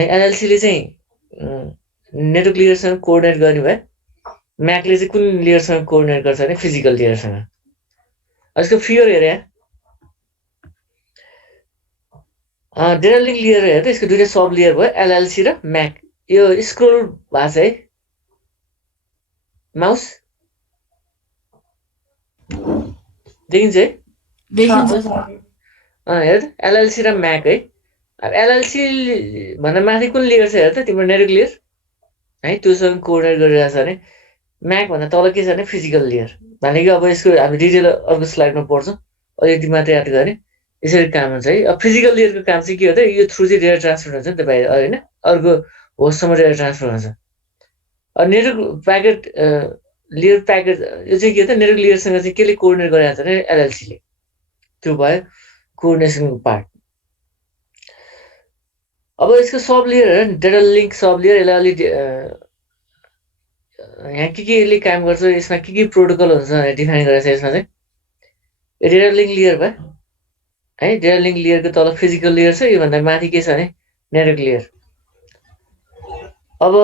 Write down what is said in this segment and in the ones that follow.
एलएलसीले चाहिँ network लेयरसँग coordinate गर्ने भए म्याकले चाहिँ कुन लेयरसँग कोअर्डिनेट गर्छ भने फिजिकल लेयरसँग। यसको फिगर हेरे डेटा लिङ्क लेयर हेर्दा यसको दुईटा सब लेयर भयो एलएलसी र म्याक। यो स्क्रोल भएको छ है माउस देखिन्छ है हेर एलएलसी र म्याक है। अब एलएलसी भन्दा माथि कुन लेयर छ हेर त तिम्रो नेटवर्क लेयर है त्योसँग कोअर्डिनेट गरिरहेको छ भने म्याक भन्दा तल के छ भने फिजिकल लेयर भनेको अब यसको हामी डिटेल अर्को स्लाइडमा पढ्छौँ अहिले यति मात्रै याद गर्ने यसरी काम हुन्छ है। अब फिजिकल लेयरको काम चाहिँ के हो त यो थ्रु चाहिँ डेटा ट्रान्सफर हुन्छ नि त बाहिर होइन अर्को होस्टसम्म डेटा ट्रान्सफर हुन्छ। अब नेटवर्क प्याकेट लेयर प्याकेट यो चाहिँ के हो त नेटवर्क लेयरसँग चाहिँ केले कोअर्डिनेट गरिरहेको छ भने एलएलसीले त्यो भयो कोअर्डिनेसनको पार्ट। अब यसको sub layer data link sub layer यसलाई अलिक यहाँ केले काम गर्छ यसमा के प्रोटोकल हुन्छ भनेर डिफाइन गरेको छ यसमा चाहिँ डेटा लिङ्क लेयर भयो है। डेटा लिङ्क लेयरको तल फिजिकल लेयर छ योभन्दा माथि के छ भने नेटवर्क लेयर। अब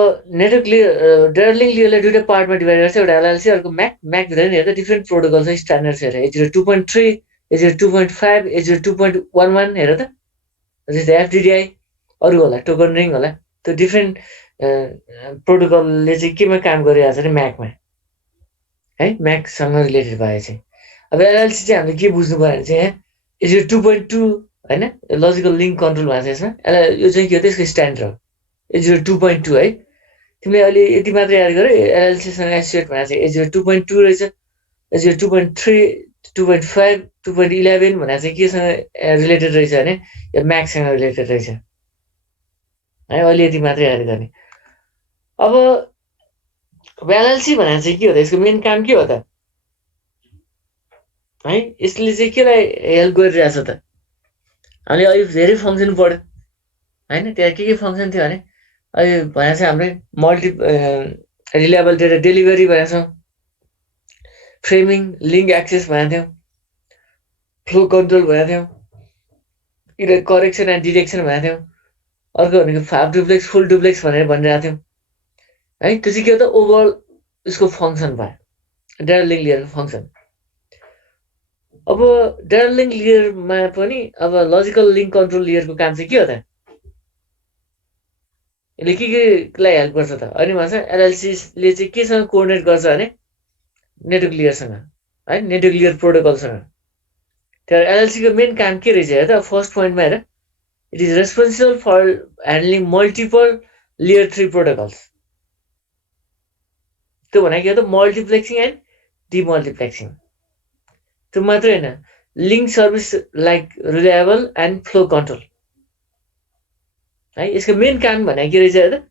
नेटवर्क लेयर डेटा लिङ्क लेयरलाई दुईवटा पार्टमा डिभाइड गर्छ एउटा एलएलसी अर्को म्याक। म्याकभित्र नि हेर्दा डिफ्रेन्ट प्रोटोकल छ स्ट्यान्डर्ड छ हेर 802.3 802.5 802.11 हेर त जस्तै एफडिडिआई अरू होला टोकन रिङ होला त्यो डिफ्रेन्ट प्रोटोकलले चाहिँ केमा काम गरिरहेको छ भने म्याकमा है म्याकसँग रिलेटेड भए चाहिँ। अब एलएलसी चाहिँ हामीले के बुझ्नु पर्यो भने चाहिँ यहाँ 802.2 होइन लजिकल लिङ्क कन्ट्रोल भएको छ यसमा यो चाहिँ के हो त यसको स्ट्यान्डर्ड हो 802.2 है। तिमीले अहिले यति मात्र याद गऱ्यो एलएलसीसँग एसोसिएट भनेको चाहिँ 802.2 रहेछ 802.3 2.5 2.11 भनेको चाहिँ केसँग रिलेटेड रहेछ भने यो म्याकसँग रिलेटेड रहेछ है अहिले यति मात्रै याद गर्ने। अब एलएलसी भनेको चाहिँ के हो त यसको मेन काम के हो त है यसले चाहिँ केलाई हेल्प गरिरहेछ त हामीले अहिले धेरै फङ्सन पढ्यो होइन त्यहाँ के फङ्सन थियो भने अहिले भनेको छ हामीले मल्टी रिलायबल डेटा डेलिभरी भनेको छौँ फ्रेमिङ लिङ्क एक्सेस भनेको थियौँ फ्लो कन्ट्रोल भनेको थियौँ करेक्सन एन्ड डिटेक्सन भनेको थियौँ अर्को भनेको हाफ डुप्लेक्स फुल डुप्लेक्स भनेर भनिरहेको थियौँ है। त्यो चाहिँ के हो त ओभरअल यसको फङ्सन भयो डेटा लिङ्क लेयरको फङ्सन। अब डेटा लिङ्क लेयरमा पनि अब लजिकल लिङ्क कन्ट्रोल लेयरको काम चाहिँ के हो त यसले केलाई हेल्प गर्छ त अनि भन्छ एलएलसीले चाहिँ केसँग कोअर्डिनेट गर्छ भने नेटवर्क लेयरसँग है नेटवर्क लेयर प्रोटोकलसँग। तर एलएलसीको मेन काम के रहेछ हेर त फर्स्ट पोइन्टमा हेर it is responsible for handling multiple layer 3 protocols. त्यो भनेको के हो त मल्टिप्लेक्सिङ एन्ड डिमल्टिप्लेक्सिङ। त्यो मात्रै होइन link service like reliable and flow control है। यसको मेन काम भनेको के रहेछ त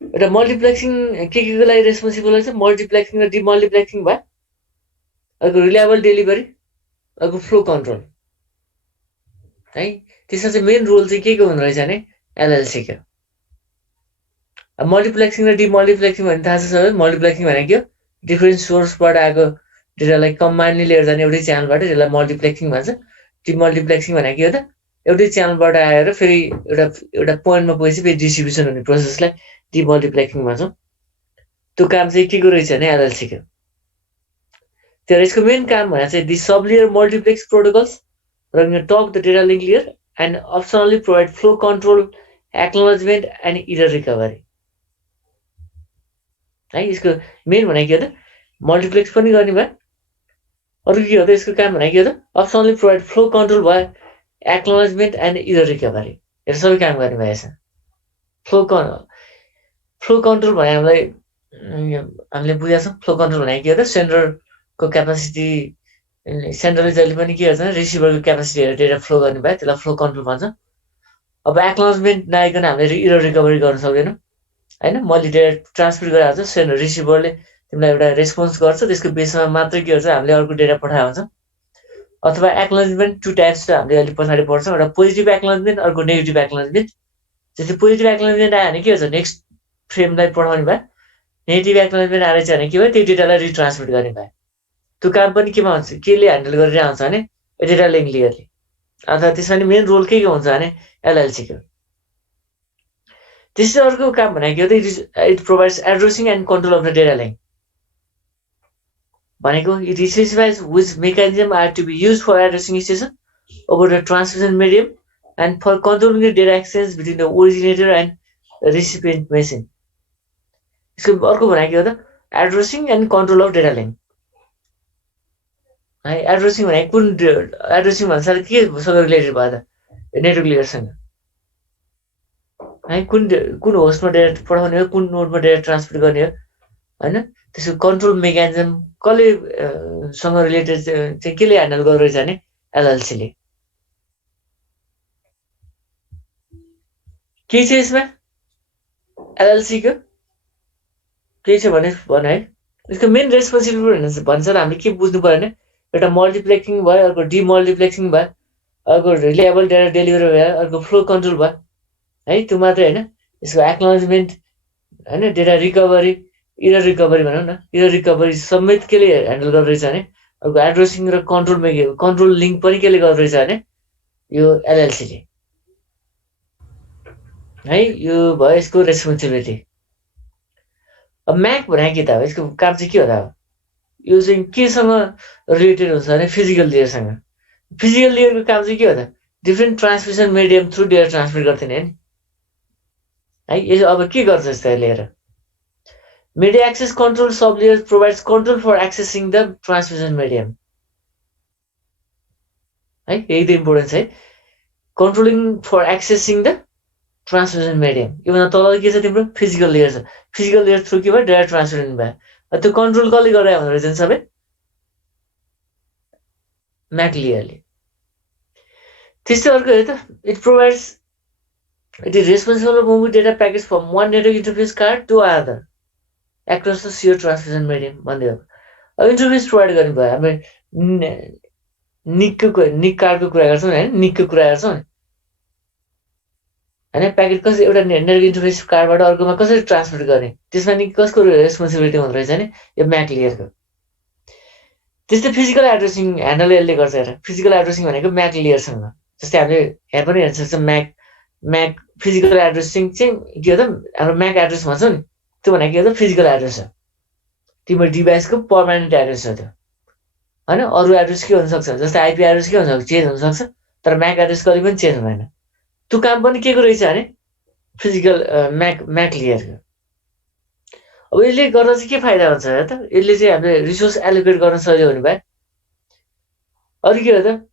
एउटा मल्टिप्लेक्सिङ केको लागि रेस्पोन्सिबल रहेछ मल्टिप्लेक्सिङ र डिमल्टिप्लेक्सिङ भयो अर्को रिलायबल डेलिभरी अर्को फ्लो कन्ट्रोल है। त्यसमा चाहिँ मेन रोल चाहिँ के को हुँदो रहेछ भने एलएलसीको। अब मल्टिप्लेक्सिङ र डिमल्टिप्लेक्सिङ भन्ने थाहा छ सबै मल्टिप्लेक्सिङ भनेको के हो डिफ्रेन्ट सोर्सबाट आएको डेटालाई कम्बाइन्डली लिएर जाने एउटै च्यानलबाट त्यसलाई मल्टिप्लेक्सिङ भन्छ। डिमल्टिप्लेक्सिङ भनेको के हो त एउटै च्यानलबाट आएर फेरि एउटा पोइन्टमा पुगेपछि फेरि डिस्ट्रिब्युसन हुने प्रोसेसलाई डिमल्टिप्लेक्सिङ भन्छौँ। त्यो काम चाहिँ के को रहेछ भने एलएलसीको। तर यसको मेन काम भनेको चाहिँ the sub layer multiplex protocols running atop the data link layer and optionally provide flow control, acknowledgement and error recovery है। यसको मेन भनेको के हो त मल्टिप्लेक्स पनि गर्ने भयो अरू के हो त यसको काम भनेको के हो त अप्सनली प्रोभाइड फ्लो कन्ट्रोल भयो एक्नोलेजमेन्ट एन्ड इरर रिकभरी यो सबै काम गर्ने भयो यसमा। फ्लो कन्ट्रोल भने हामीले बुझेका छौँ फ्लो कन्ट्रोल भनेको के हो त सेन्डरको क्यापासिटी सेन्डरले जहिले पनि के गर्छ रिसिभरको क्यापासिटी हेरेर डेटा फ्लो गर्ने भयो त्यसलाई फ्लो कन्ट्रोल भन्छ। अब एक्नोलेजमेन्ट नआइकन हामीले इरर रिकभरी गर्न सक्दैनौँ होइन मैले डेटा ट्रान्सफर गरिहाल्छ सेन्डर रिसिभरले तिमीलाई एउटा रेस्पोन्स गर्छ त्यसको बेसमा मात्रै के गर्छ हामीले अर्को डेटा पठाएको हुन्छ। अथवा एक्नोलेजमेन्ट 2 टाइप्स हामीले अलिक पछाडि पढ्छौँ एउटा पोजिटिभ एक्नोलेजमेन्ट अर्को नेगेटिभ एक्नोलेजमेन्ट। जस्तै पोजिटिभ एक्नोलेजमेन्ट आयो भने के हुन्छ नेक्स्ट फ्रेमलाई पठाउने भयो नेगेटिभ एक्नोलेजमेन्ट आएछ भने के भयो त्यो डेटालाई रिट्रान्समिट गर्ने भयो। त्यो काम पनि केमा हुन्छ केले ह्यान्डल गरेर आउँछ भने डेटा लिङ्क लेयरले अथवा त्यसमा नि मेन रोल के हुन्छ भने एलएलसी को। त्यसै अर्को काम भनेको के हो it provides addressing and control of the data link भनेको it specifies which mechanism are to be use for addressing station over the transmission medium and for controlling the data exchange between the originator and recipient machine. यसको अर्को भनेको के हो त addressing and control of data link है। Addressing भनेको कुन addressing भन्दा केसँग रिलेटेड भयो त नेटवर्क लेयरसँग है। कुन होस्टमा डेटा पठाउने हो कुन नोडमा डेटा ट्रान्सफर गर्ने हो होइन। त्यसको कन्ट्रोल मेकानिजम कसले सँग रिलेटेड चाहिँ केले ह्यान्डल गरिरहेछ भने एलएलसीले। के छ यसमा एलएलसीको के छ भने है यसको मेन रेस्पोन्सिबिलिटी भन्छ र हामीले के बुझ्नु पर्यो भने एउटा मल्टिप्लेक्सिङ भयो, अर्को डिमल्टिप्लेक्सिङ भयो, अर्को रिलायबल डेटा डेलिभरी भयो, अर्को फ्लो कन्ट्रोल भयो है। त्यो मात्रै होइन यसको एक्नोलेजमेन्ट होइन, डेटा रिकभरी, इरर रिकभरी भनौँ न, इरर रिकभरी समेत केले ह्यान्डल गरिरहेछ भने अर्को एड्रेसिङ र कन्ट्रोल लिङ्क पनि केले गरिरहेछ भने यो एलएलसीले है। यो भयो यसको रेस्पोन्सिबिलिटी। अब म्याक भनेको के त हो, यसको काम चाहिँ के हो त? यो चाहिँ केसँग रिलेटेड हुन्छ भने फिजिकल लेयरसँग। फिजिकल लेयरको काम चाहिँ के हो त? Different transmission medium through data transmit गर्थेन है। यो अब के गर्छ यस्तो लिएर media access control sublayer provides control for accessing the transmission medium है। यही त इम्पोर्टेन्ट है, controlling for accessing the transmission medium. योभन्दा तल के छ तिम्रो फिजिकल लेयर छ। फिजिकल लेयर थ्रु के भयो डेटा ट्रान्समिट भयो। त्यो कन्ट्रोल कसले गरायो भनेर चाहिँ सबै म्याक लेयरले। त्यस्तै अर्को हेर त it provides it is responsible for moving data package from one network interface card to other across the sheer transmission medium भन्दै हो। अब इन्टरफेस प्रोभाइड गर्ने भयो हामी निक कार्डको कुरा गर्छौँ होइन, निकको कुरा गर्छौँ होइन। प्याकेट कसरी एउटा नेटवर्क इन्टरफेस कार्डबाट अर्कोमा कसरी ट्रान्समिट गर्ने, त्यसमा नि कसको रेस्पोन्सिबिलिटी हुँदो रहेछ भने यो म्याक लेयरको। त्यस्तै फिजिकल एड्रेसिङ ह्यान्डल यसले गर्छ। हेर फिजिकल एड्रेसिङ भनेको म्याक लेयरसँग, जस्तै हामीले यहाँ पनि हेर्न सक्छौँ म्याक फिजिकल एड्रेसिङ चाहिँ के हो त हाम्रो म्याक एड्रेस भन्छौँ नि, त्यो भनेको के हो त फिजिकल एड्रेस हो। तिम्रो डिभाइसको पर्मानेन्ट एड्रेस हो त्यो होइन। अरू एड्रेस के हुनसक्छ जस्तै आइपी एड्रेस के हुनसक्छ चेन्ज हुनसक्छ, तर म्याक एड्रेस कहिले पनि चेन्ज हुँदैन। त्यो काम पनि के को रहेछ भने फिजिकल म्याक लेयरको। अब यसले गर्दा चाहिँ के फाइदा हुन्छ त? यसले चाहिँ हामीले रिसोर्स एलोकेट गर्न सजिलो हुने भयो। अरू के हो त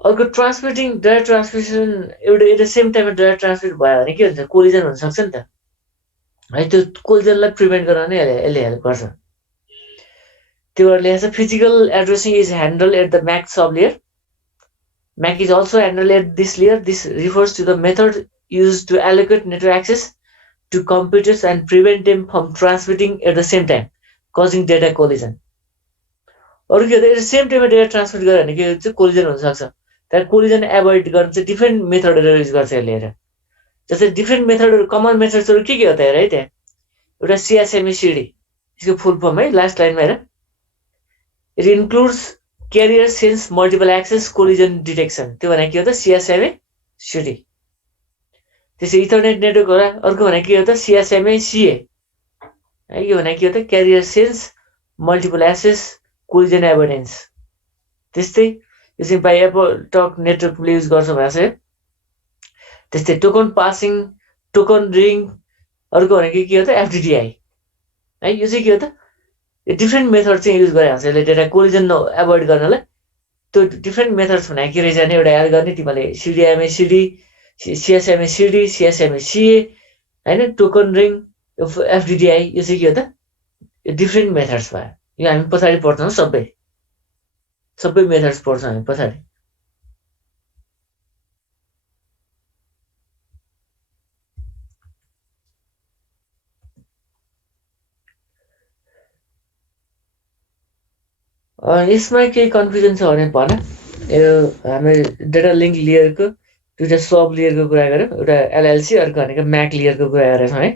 अर्को ट्रान्समिटिङ डेटा ट्रान्समिसन एउटा सेम टाइममा डेटा ट्रान्समिट भयो भने के हुन्छ कोलिजन हुनसक्छ नि त है। त्यो कोलिजनलाई प्रिभेन्ट गर्न नै यसले हेल्प गर्छ। त्यो भएर लेखेको छ physical addressing is handle at the MAC sub layer. MAC is also handled at this layer. This refers to the method used to allocate network access to computers and prevent them from transmitting at the same time, causing data collision. अरू के हो त same टाइममा data transmit गर्यो भने के चाहिँ collision हुनसक्छ। त्यहाँ कोलिजन एभोइड गर्न चाहिँ डिफ्रेन्ट मेथडहरू युज गर्छ यसले। हेर जस्तै डिफ्रेन्ट मेथडहरू कमन मेथड्सहरू के हो त हेर है। त्यहाँ एउटा CSMACD यसको फुल फर्म है लास्ट लाइनमा हेर it includes carrier sense multiple access collision detection. त्यो भनेको के हो त CSMACD। त्यसै इथरनेट नेटवर्क होला। अर्को भनेको के हो त CSMACA है। यो भनेको के हो त carrier sense multiple access collision avoidance. त्यस्तै यो चाहिँ बाइ टक नेटवर्कले युज गर्छ भनेको छ। त्यस्तै टोकन पासिङ टोकन रिङ। अर्को भनेको के हो त FTDI है। यो चाहिँ के हो त डिफ्रेन्ट मेथड चाहिँ युज गरेको हुन्छ यसले डेटा कोलिजन एभोइड गर्नलाई। त्यो डिफ्रेन्ट मेथड्स भनेको के रहेछ भने एउटा याद गर्ने तिमीले CDMACD CSMACD CSMACA होइन टोकन रिङ FTDI। यो चाहिँ के हो त यो डिफ्रेन्ट मेथड्स भयो। यो हामी पछाडि पढ्छौँ सबै मेथड्स पढ्छौँ हामी पछाडि। यसमा केही कन्फ्युजन छ भने भन। यो हामी डेटा लिङ्क लेयरको दुईवटा सब लेयरको कुरा गऱ्यौँ, एउटा LLC अर्को भनेको म्याक लेयरको कुरा गरेका छौँ है।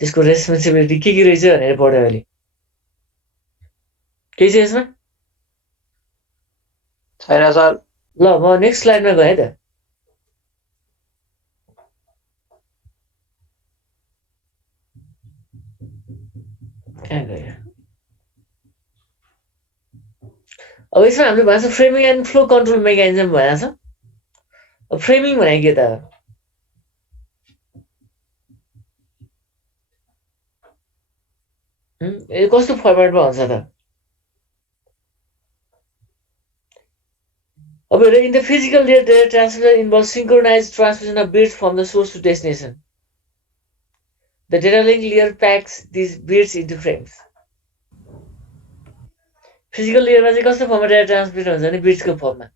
त्यसको रेस्पोन्सिबिलिटी के रहेछ भनेर पढ्यो अहिले। केही छ यसमा छैन सर। ल म नेक्स्ट स्लाइडमा गएँ त। कहाँ गयो? अब यसमा हामीले भनेको छ framing and flow control mechanism भनेको छ। अब फ्रेमिङ भनेको के त? यो कस्तो फर्मेटमा हुन्छ त? अब in the physical layer, data transmission involves synchronized transmission of bits from the source to destination. The data link layer packs these bits into frames. Physical लेयरमा चाहिँ कस्तो फर्ममा डेटा ट्रान्समिट हुन्छ भने बिट्सको फर्ममा।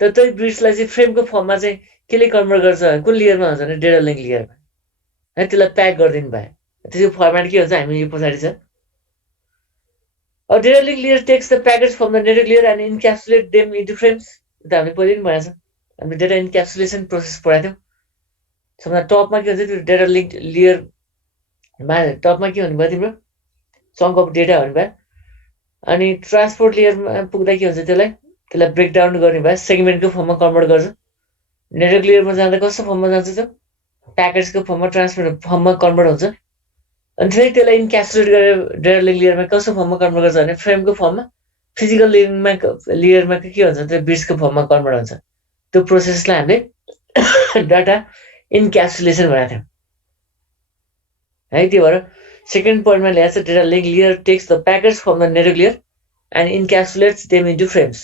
तर त्यही बिट्सलाई चाहिँ फ्रेमको फर्ममा चाहिँ केले कन्भर्ट गर्छ भने कुन लेयरमा हुन्छ भने डेटा लिङ्क लेयरमा है, त्यसलाई प्याक गरिदिनु भयो। त्यसको फर्मेट के हुन्छ हामी यो पछाडि छ। अब data link layer takes the package from the network layer and encapsulate them into frames. त हामीले पहिले पनि भनेको छ, हामीले डेटा इन्क्याप्सुलेसन प्रोसेस पढाएको थियौँ। सबभन्दा टपमा के हुन्छ त्यो डेटा लिङ्क लेयरमा टपमा के हुने भयो तिम्रो चङ्क अफ डेटा हुने भयो। अनि ट्रान्सपोर्ट लेयरमा पुग्दा के हुन्छ त्यसलाई ब्रेकडाउन गर्ने भयो, सेगमेन्टको फर्ममा कन्भर्ट गर्छ। नेटवर्क लेयरमा जाँदा कस्तो फर्ममा जान्छ त्यो प्याकेजको फर्ममा ट्रान्समिट फर्ममा कन्भर्ट हुन्छ। अनि फेरि त्यसलाई इन्क्याप्सुलेट गरेर डेटा लिङ्क लेयरमा कस्तो फर्ममा कन्भर्ट गर्छ भने फ्रेमको फर्ममा। फिजिकल लेयरमा के हुन्छ त्यो बिट्सको फर्ममा कन्भर्ट हुन्छ। त्यो प्रोसेसलाई हामीले डाटा इन्क्याप्सुलेसन भनेको थियौँ है। त्यही भएर सेकेन्ड पोइन्टमा ल्याएको छ data link layer takes the package from the network layer and encapsulates them into frames.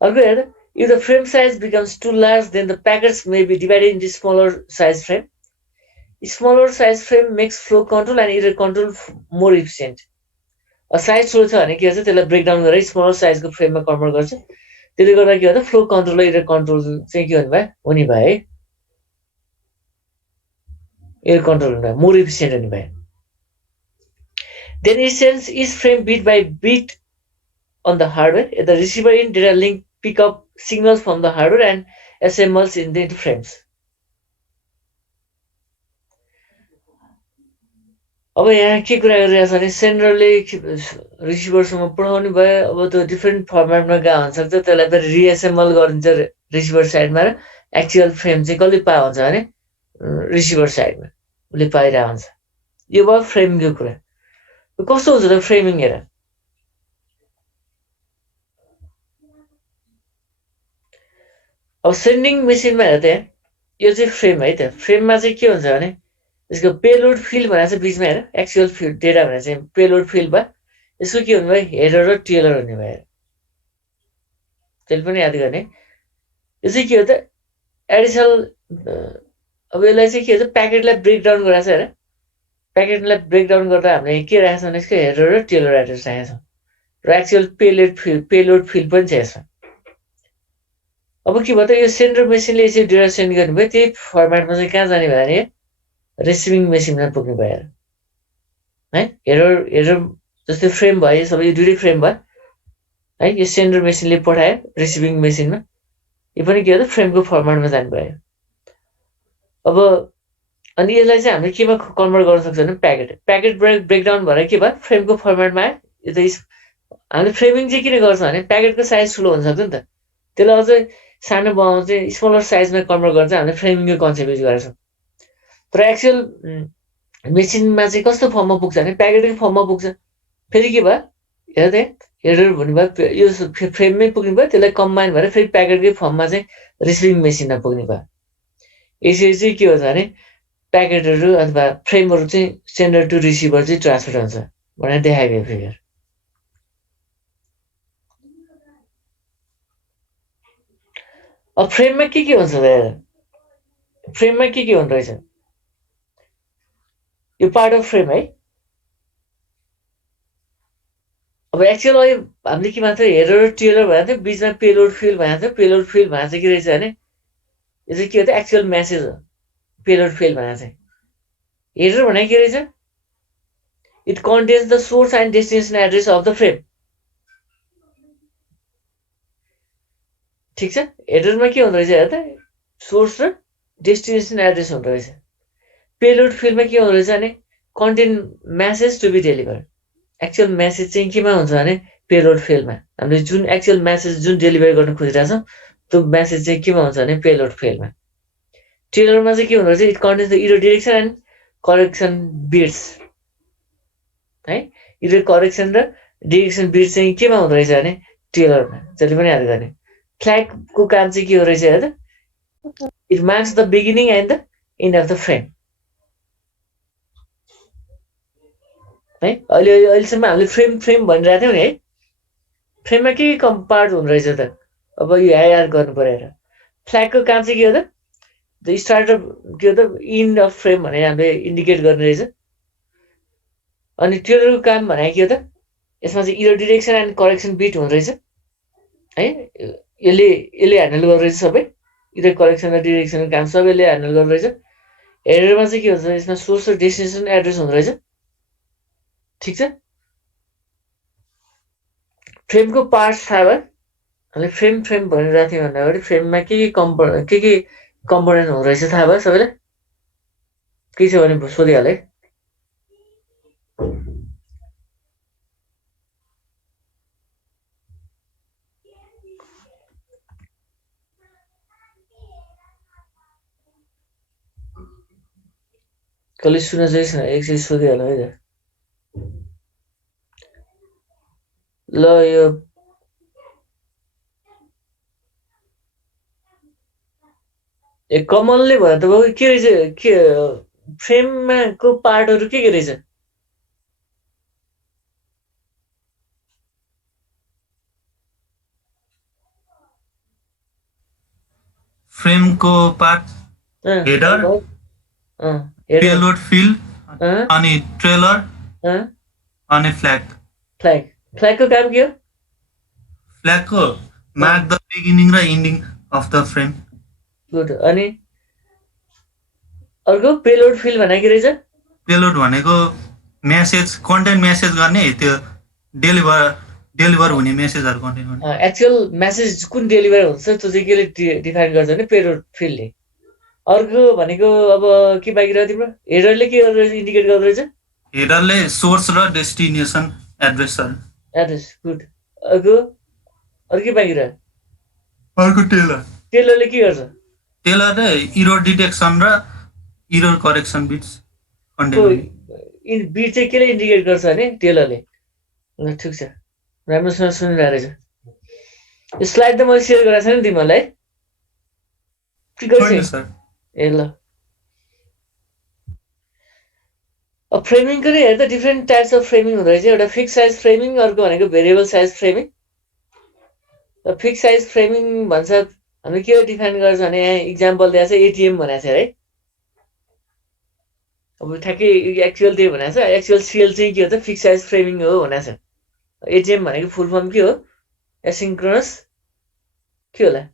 अर्को हेर्दा if the frame size becomes too large, then the packets may be divided into smaller size frame. Smaller size frame makes flow control and error control more efficient. Size ठुलो छ भने के हुन्छ त्यसलाई breakdown गरेर smaller साइजको फ्रेममा convert गर्छ। त्यसले गर्दा के हुन्छ फ्लो कन्ट्रोल र एरर कन्ट्रोल चाहिँ के हुने भयो है, एरर कन्ट्रोल हुने भयो, मोर इफिसियन्ट हुने भयो। Then it sends each frame bit by bit on the hardware. The receiver in data link pick up signals from the hardware and assembles into frames. अब यहाँ के कुरा गरिरहेको छ भने सेन्डरले रिसिभरसँग पठाउने भयो। अब त्यो डिफ्रेन्ट फर्मेटमा गएको हुनसक्छ, त्यसलाई फेरि रिएसेम्बल गरिदिन्छ रिसिभर साइडमा र एक्चुअल फ्रेम चाहिँ कसले पाएको हुन्छ भने रिसिभर साइडमा उसले पाइरहेको हुन्छ। यो भयो फ्रेमिङको कुरा। कस्तो हुन्छ त फ्रेमिङ हेर। अब सेन्डिङ मेसिनमा हेर त यो चाहिँ फ्रेम है त। फ्रेममा चाहिँ के हुन्छ भने यसको पेलोड फिल्ड भनेको चाहिँ बिचमा हेर एक्चुअल फिल्ड डेटा भनेर चाहिँ पेलोड फिल्ड भयो। यसको के हुने भयो हेडर र टेलर हुने भयो। त्यसले पनि याद गर्ने। यो चाहिँ के हो त एडिसनल। अब यसलाई चाहिँ के हुन्छ प्याकेटलाई ब्रेकडाउन गराएको छ हेर। प्याकेटलाई ब्रेकडाउन गर्दा हामीले के राखेको छ भने यसको हेडर र टेलर एड्रेस राखेको छ र एक्चुअल पेलोड फिल्ड पनि छ यसमा। अब के भयो त यो सेन्डर मेसिनले यसरी डेटा सेन्ड गर्ने भयो, त्यही फर्मेटमा चाहिँ कहाँ जाने भयो भने रिसिभिङ मेसिनमा पुग्ने भयो है। हेडर जस्तै फ्रेम भयो, सबै यो दुइटै फ्रेम भयो है। यो सेन्डर मेसिनले पठायो रिसिभिङ मेसिनमा, यो पनि के हो त फ्रेमको फर्मेटमा जाने भयो। अब अनि यसलाई चाहिँ हामीले केमा कन्भर्ट गर्न सक्छ भने प्याकेट ब्रेकडाउन भएर के भयो फ्रेमको फर्मेटमा आयो। यो त हामीले फ्रेमिङ चाहिँ किन गर्छ भने प्याकेटको साइज ठुलो हुनसक्छ नि त, त्यसलाई अझै सानो बनाउन चाहिँ स्मलर साइजमा कन्भर्ट गर्न चाहिँ हामीले फ्रेमिङको कन्सेप्ट युज गरेछौँ। तर एक्चुअल मेसिनमा चाहिँ कस्तो फर्ममा पुग्छ भने प्याकेटकै फर्ममा पुग्छ। फेरि के भयो हेर्दै हेडर भन्ने भयो यो फ्रेममै पुग्ने भयो, त्यसलाई कम्बाइन भएर फेरि प्याकेटकै फर्ममा चाहिँ रिसिभिङ मेसिनमा पुग्ने भयो। यसरी चाहिँ के हुन्छ भने प्याकेटहरू अथवा फ्रेमहरू चाहिँ सेन्डर टु रिसिभर चाहिँ ट्रान्सफर हुन्छ भनेर देखाएको फिगर। अब फ्रेममा के हुन्छ त हेर। फ्रेममा के हुँदो रहेछ यो पार्ट अफ फ्रेम है। अब एक्चुअल हामीले के भन्छ हेडर र टेलर भनेको थियो, बिचमा पेलोड फिल्ड भनेको थियो। पेलोड फिल्ड भनेको चाहिँ के रहेछ भने यो चाहिँ के हो त एक्चुअल म्यासेज हो। पेलोड फिल्ड भनेको चाहिँ हेडर भनेको के रहेछ it contents the source and destination address of the frame. ठिक छ, हेडरमा के हुँदो रहेछ हेर त सोर्स र डेस्टिनेसन एड्रेस हुँदो रहेछ। पेलोड फिल्डमा के हुँदो रहेछ भने content message to be delivered. Actual message चाहिँ केमा हुन्छ भने पेलोड फेलमा हामीले जुन एक्चुअल मेसेज जुन डेलिभर गर्न खोजिरहेछौँ त्यो मेसेज चाहिँ केमा हुन्छ भने पेलोड फेलमा। टेलरमा चाहिँ के हुँदो रहेछ, it contents the error direction and correction bits है। इरर करेक्सन र डिरेक्सन बिट्स चाहिँ केमा हुँदो रहेछ भने टेलरमा, जसले पनि याद गर्ने। फ्ल्यागको काम चाहिँ के हो रहेछ हेर त, it marks the beginning and the and of the frame है। अहिलेसम्म हामीले फ्रेम फ्रेम भनिरहेको थियौँ नि है, फ्रेममा के पार्ट हुँदो रहेछ त, अब यो याद गर्नु पऱ्यो। फ्ल्यागको काम चाहिँ के हो त, द स्टार्ट अफ के हो त इन्ड अफ फ्रेम भनेर हामीले इन्डिकेट गर्ने रहेछ। अनि टेलरको काम भनेको के हो त, यसमा चाहिँ error direction and correction beet हुँदो रहेछ है। यसले ह्यान्डल गर्दो रहेछ सबै, इरर करेक्सन र डिरेक्सनको काम सबैले ह्यान्डल गर्दो रहेछ। हेडरमा चाहिँ के हुन्छ, यसमा सोर्स र डेस्टिनेसन एड्रेस हुँदो रहेछ, ठिक छ। फ्रेमको पार्ट्स थाहा भयो, हामीले फ्रेम फ्रेम भनिरहेको थियौँ भन्दाखेरि फ्रेममा के कम्पोनेन्ट हुँदो रहेछ थाहा भयो सबैलाई? के छ भने सोधिहाल है। कसले सुन्न चाहिँ छैन, एकचोटि सोधिहाल्नु है त। ल यो कमलले भयो त के रहेछ, के फ्रेममा को पार्टहरू के रहेछ? फ्रेमको पार्ट हेडर, पेलोड फिल्ड अनि ट्रेलर अनि फ्ल्याग। फ्ल्यागको काम के हो? फ्ल्यागको मार्क द बिगिनिङ र ending of the frame. Good. अनि अर्को पेलोड फिल्ड भनेको के रहेछ? पेलोड भनेको मेसेज कन्टेन्ट मेसेज गर्ने, त्यो डेलिभर हुने मेसेजहरू कन्टेन्ट गर्ने। एक्चुअल मेसेज कुन डेलिभर हुन्छ त्यो चाहिँ केले डिफाइन गर्छ भने पेलोड फिल्डले। अर्को भनेको अब के बाँकी रह्यो तिम्रो? हेडरले के गर्दो रहेछ, इन्डिकेट गर्दो रहेछ? हेडरले सोर्स र डेस्टिनेसन एड्रेसहरू। Address, good. अर्को के बाँकी रह्यो? अर्को टेलरले के गर्छ? टेलरले इरर डिटेक्सन र error correction bits content. Bit चाहिँ केले इन्डिकेट गर्छ भने टेलरले। ठिक छ, राम्रोसँग सुनिरहेको रहेछ। यो स्लाइड त मैले सेयर गराएको छैन तिमीहरूलाई है? ए ल, अब फ्रेमिङको नि हेर त डिफ्रेन्ट टाइप्स अफ फ्रेमिङ हुँदो रहेछ। एउटा फिक्स साइज फ्रेमिङ, अर्को भनेको variable size framing. Fix size framing भन्छ, हामीले के डिफाइन गर्छ भने यहाँ इक्जाम्पल दिएको छ, एटिएम भनेको छ है। अब ठ्याक्कै एक्चुअल त्यही भनेको छ, एक्चुअल सिएल चाहिँ के हो त फिक्स साइज फ्रेमिङ हो भनेको छ। एटिएम भनेको फुल फर्म के हो? एसिन्क्रोनस के होला,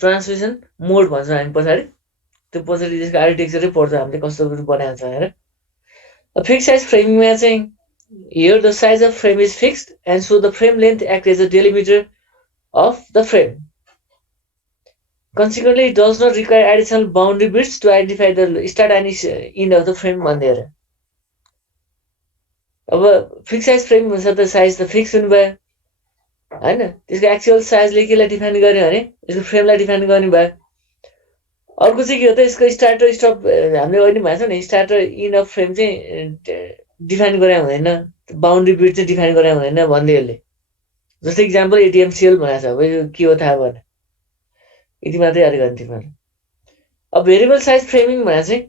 ट्रान्समिसन मोड भन्छौँ हामी पछाडि। त्यो पछाडि त्यसको आर्किटेक्चरै पढ्छ हामीले कस्तो बनाएको छ हेर। फिक्स साइज फ्रेमिङमा चाहिँ here the size of frame is fixed and so the frame length acts as a delimiter of the frame. Consequently, it does not require additional boundary bits to identify the start and end of the frame भन्दै। अब fix size frame हुन्छ त size त fix हुनु भयो होइन, त्यसको actual साइजले केलाई define गर्यो भने यसको फ्रेमलाई डिफाइन गर्ने भयो। अर्को चाहिँ के हो त, यसको स्टार्ट र स्टप हामीले अहिले भनेको छ नि, स्टार्ट र एन्ड अफ फ्रेम चाहिँ डिफाइन गरे हुँदैन, बाउन्ड्री बिट चाहिँ डिफाइन गरे हुँदैन भन्दै यसले। जस्तै इक्जाम्पल एटिएम सिएल भनेको छ, अब यो के हो थाहा भएन, यति मात्रै याद गर्ने तिमीहरू। अब भेरिएबल साइज फ्रेमिङ भनेको चाहिँ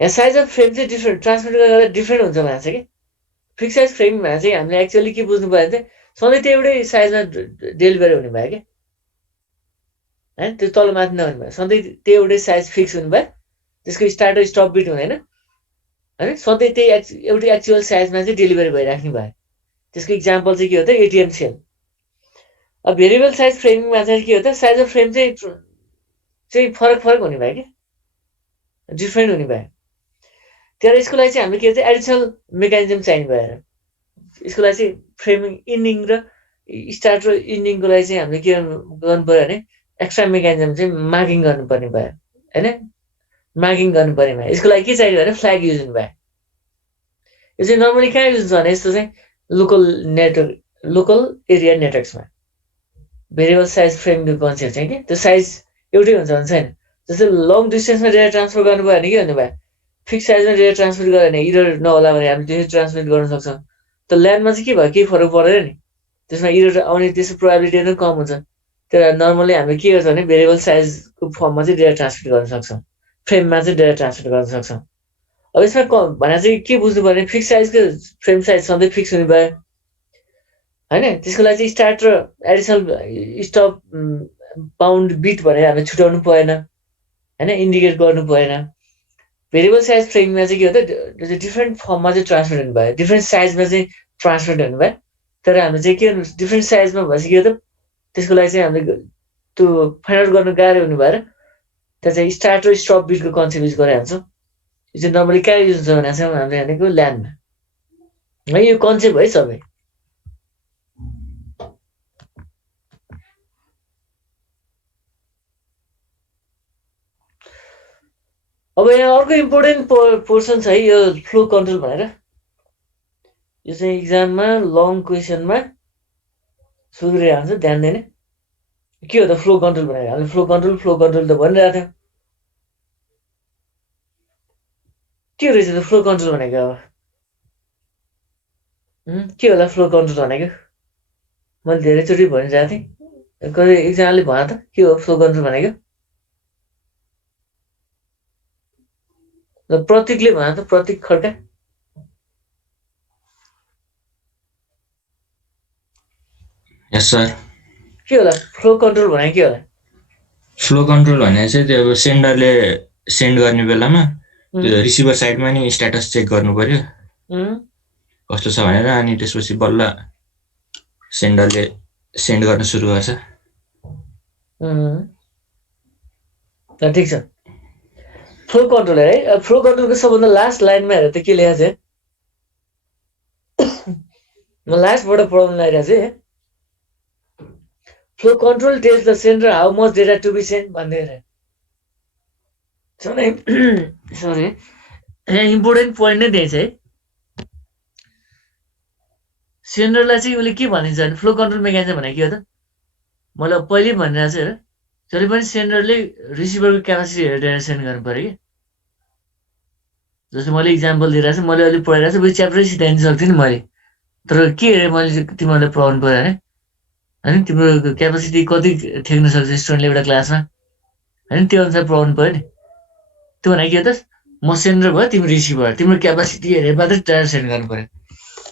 यहाँ साइज अफ फ्रेम चाहिँ डिफ्रेन्ट ट्रान्समिट गर्दा डिफ्रेन्ट हुन्छ भनेको छ कि। फिक्स साइज फ्रेम भनेको चाहिँ हामीले एक्चुअली के बुझ्नु पऱ्यो भने सधैँ त्यो एउटै साइजमा डेलिभरी हुने भयो क्या होइन, त्यो तल माथि नहुने भयो, सधैँ त्यो एउटै साइज फिक्स हुने भयो, त्यसको स्टार्ट र स्टप बिट हुँदैन होइन, सधैँ त्यही एउटै एक्चुअल साइजमा चाहिँ डेलिभरी भइराख्ने भयो। त्यसको इक्जाम्पल चाहिँ के हो त, एटिएम सेल। अब भेरिएबल साइज फ्रेमिङमा चाहिँ के हो त, साइज अफ फ्रेम चाहिँ फरक हुने भयो क्या, डिफ्रेन्ट हुने भयो। तर यसको लागि चाहिँ हामीले के भन्छ एडिसनल मेकानिजम चाहिने भयो। यसको लागि चाहिँ फ्रेमिङ इन्डिङ र स्टार्ट र इन्डिङको लागि चाहिँ हामीले के गर्नु पऱ्यो भने एक्स्ट्रा मेकानिजम चाहिँ मार्किङ गर्नुपर्ने भयो होइन, मार्किङ गर्नुपर्ने भयो। यसको लागि के चाहियो भने फ्ल्याग युज हुनु भयो। यो चाहिँ नर्मली कहाँ युज हुन्छ भने यस्तो चाहिँ लोकल एरिया नेटवर्क्समा भेरिएबल साइज फ्रेमको कन्सेप्ट चाहिँ कि त्यो साइज एउटै हुन्छ भने छैन। जस्तै लङ डिस्टेन्समा डेटा ट्रान्सफर गर्नुभयो भने के भन्नुभयो फिक्स साइजमा डेटा ट्रान्सफर गर्यो भने इरर नहोला भने हामीले त्यसरी ट्रान्समिट गर्न सक्छौँ। त ल्यान्डमा चाहिँ के भयो केही फरक पर्दैन नि, त्यसमा इरर आउने त्यसको प्रोबेबिलिटी एकदम कम हुन्छ। त्यही भएर नर्मली हामीले के गर्छ भने भेरिएबल साइजको फर्ममा चाहिँ डेटा ट्रान्समिट गर्न सक्छौँ, फ्रेममा चाहिँ डेटा ट्रान्समिट गर्न सक्छौँ। अब यसमा भने चाहिँ के बुझ्नु पर्ने फिक्स साइजको फ्रेम साइज सधैँ फिक्स हुने भयो होइन। त्यसको लागि चाहिँ स्टार्ट र एडिसनल स्टप बााउन्ड बिट भनेर हामीले छुट्याउनु परेन होइन, इन्डिकेट गर्नु परेन। भेरिएबल साइज फ्रेममा चाहिँ के हो त डिफ्रेन्ट फर्ममा चाहिँ ट्रान्समिट हुनुभयो, डिफ्रेन्ट साइजमा चाहिँ ट्रान्समिट हुनुभयो। तर हामीले चाहिँ के गर्नु डिफ्रेन्ट साइजमा भएपछि के हो त त्यसको लागि चाहिँ हामीले त्यो फाइन्ड आउट गर्नु गाह्रो हुने भएर त्यहाँ चाहिँ स्टार्ट र स्टप बिटको कन्सेप्ट युज गरेर हाल्छौँ। यो चाहिँ नर्मली कहाँ युज हुन्छ भने चाहिँ हामीले भनेको ल्यान्डमा है, यो कन्सेप्ट है सबै। अब यहाँ अर्को इम्पोर्टेन्ट पोर्सन छ है यो फ्लो कन्ट्रोल भनेर। यो चाहिँ इक्जाममा लङ क्वेसनमा सोधिरहेको हुन्छ, ध्यान दिने के हो त फ्लो कन्ट्रोल भनेर। हामीले फ्लो कन्ट्रोल त भनिरहेको थियौँ, के रहेछ त फ्लो कन्ट्रोल भनेको। अब के होला फ्लो कन्ट्रोल भनेको, मैले धेरैचोटि भनिरहेको थिएँ, कहिले इक्जामले भने त के हो फ्लो कन्ट्रोल भनेको। प्रतीकले भने त प्रतीक खड्का यस सर। के होला फ्लो कन्ट्रोल भनेको के होला। फ्लो कन्ट्रोल भने चाहिँ त्यो अब सेन्डरले सेन्ड गर्ने बेलामा त्यो रिसिभर साइडमा नि स्ट्याटस चेक गर्नु पर्यो कस्तो छ भनेर, अनि त्यसपछि बल्ल सेन्डरले सेन्ड गर्न सुरु गर्छ। ठिक छ, फ्लो कन्ट्रोल है। फ्लो कन्ट्रोलको सबभन्दा लास्ट लाइनमा हेरेर त के लेखेको छ, म लास्टबाट पढाउनु लागिरहेको छु। Flow control tells the sender how much data to be send भन्दै सरी यहाँ इम्पोर्टेन्ट पोइन्ट नै त्यही छ है। सेन्डरलाई चाहिँ उसले के भनिन्छ भने फ्लो कन्ट्रोल मेकानिजम भनेको के हो त, मैले पहिले भनिरहेको छु हेर, जहिले पनि सेन्डरले रिसिभरको क्यापासिटी हेरेर डेटा सेन्ड गर्नु पऱ्यो कि। जस्तो मैले इक्जाम्पल दिइरहेको छु, मैले अहिले पढाइरहेको छु, यो च्याप्टरै सिकाइदिनु सक्थेँ नि मैले, तर के हेरेँ मैले तिमीहरूलाई पढाउनु पऱ्यो भने होइन, तिम्रो क्यापासिटी कति ठेक्न सक्छ स्टुडेन्टले एउटा क्लासमा होइन, त्यो अनुसार पढाउनु पऱ्यो नि। त्यो भनेको के हो त, म सेन्डर भयो तिम्रो रिसिभर, तिम्रो क्यापासिटी हेरेर मात्रै डेटा सेन्ड गर्नु पऱ्यो।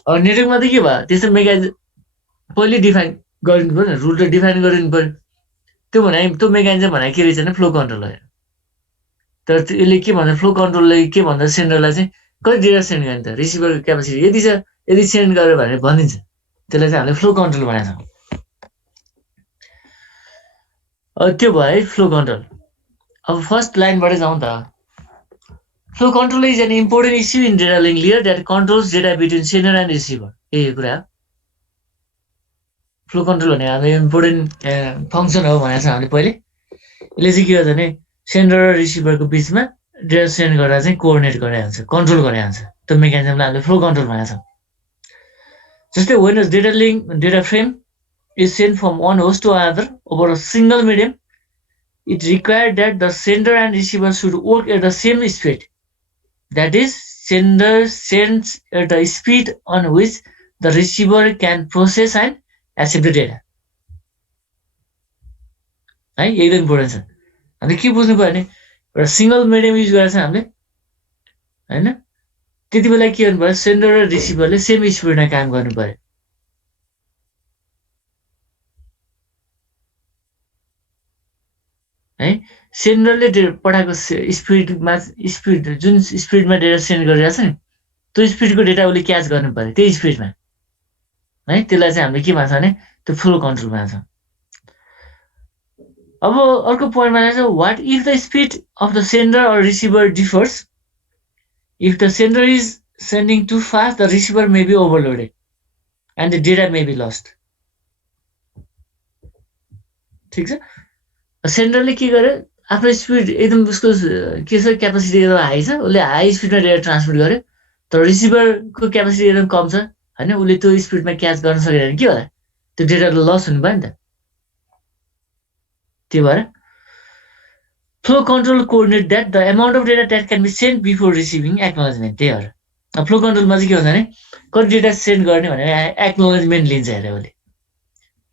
अब नेटवर्कमा त के भयो त्यस्तो मेकानिजम पहिले डिफाइन गरिनु पऱ्यो, रुल त डिफाइन गरिनु पऱ्यो। त्यो मेकानिजम भनेको के रहेछ भने फ्लो कन्ट्रोल हो। तर यसले के भन्छ फ्लो कन्ट्रोलले के भन्छ सेन्डरलाई चाहिँ कति डेटा सेन्ड गर्ने त, रिसिभरको क्यापासिटी यति छ यदि सेन्ड गर्यो भनेर भनिदिन्छ, त्यसलाई चाहिँ हामीले फ्लो कन्ट्रोल भनेको छौँ। त्यो भयो है फ्लो कन्ट्रोल। अब फर्स्ट लाइनबाटै जाउँ त। Flow control is an important issue in data link layer that controls data between sender and receiver. यही कुरा हो फ्लो कन्ट्रोल भने हाम्रो इम्पोर्टेन्ट फङ्सन हो भनेको छ हामीले पहिले। यसले चाहिँ के गर्छ भने सेन्डर र रिसिभरको बिचमा डेटा सेन्ड गरेर चाहिँ कोअर्डिनेट गरेर हुन्छ, कन्ट्रोल गरेर हुन्छ। त्यो मेकानिजमलाई हामीले फ्लो कन्ट्रोल भनेको छौँ। जस्तै when data frame is sent from one host to another over a single medium, it required that the sender and receiver should work at the same speed. That is, sender sends at the speed on which the receiver can process and accept the data. है एकदम important छ। हामीले के बुझ्नु पर्यो भने एउटा single medium use गरेर चाहिँ हामीले होइन, त्यति बेला के गर्नु पर्यो सेन्डर र रिसिभरले सेम स्पिडमा काम गर्नु पर्यो। है सेन्डरले पठाएको स्पिड जुन स्पिडमा डेटा सेन्ड गरिरहेको छ नि त्यो स्पिडको डेटा उसले क्याच गर्नु पर्यो त्यही स्पिडमा है। त्यसलाई चाहिँ हामीले के भन्छ भने त्यो फ्लो कन्ट्रोल भन्छ। अब अर्को पोइन्टमा जान्छ, what if the speed of the sender or receiver differs, if the sender is sending too fast the receiver may be overloaded and the data may be lost. ठिक छ, सेन्डरले के गर्यो आफ्नो स्पिड एकदम उसको के छ क्यापासिटी एकदम हाई छ, उसले हाई स्पिडमा डेटा ट्रान्समिट गर्यो, तर रिसिभरको क्यापेसिटी एकदम कम छ हैन, उसले त्यो स्पिडमा क्याच गर्न सकेन भने के होला, त्यो डेटा लस हुनु भयो नि त। त्यही भएर flow control coordinate that the amount of data that can be send before receiving acknowledgement. त्यही भएर फ्लो कन्ट्रोलमा चाहिँ के हुन्छ भने कति डेटा सेन्ड गर्ने भनेर एक्नोलेजमेन्ट लिन्छ अरे उसले।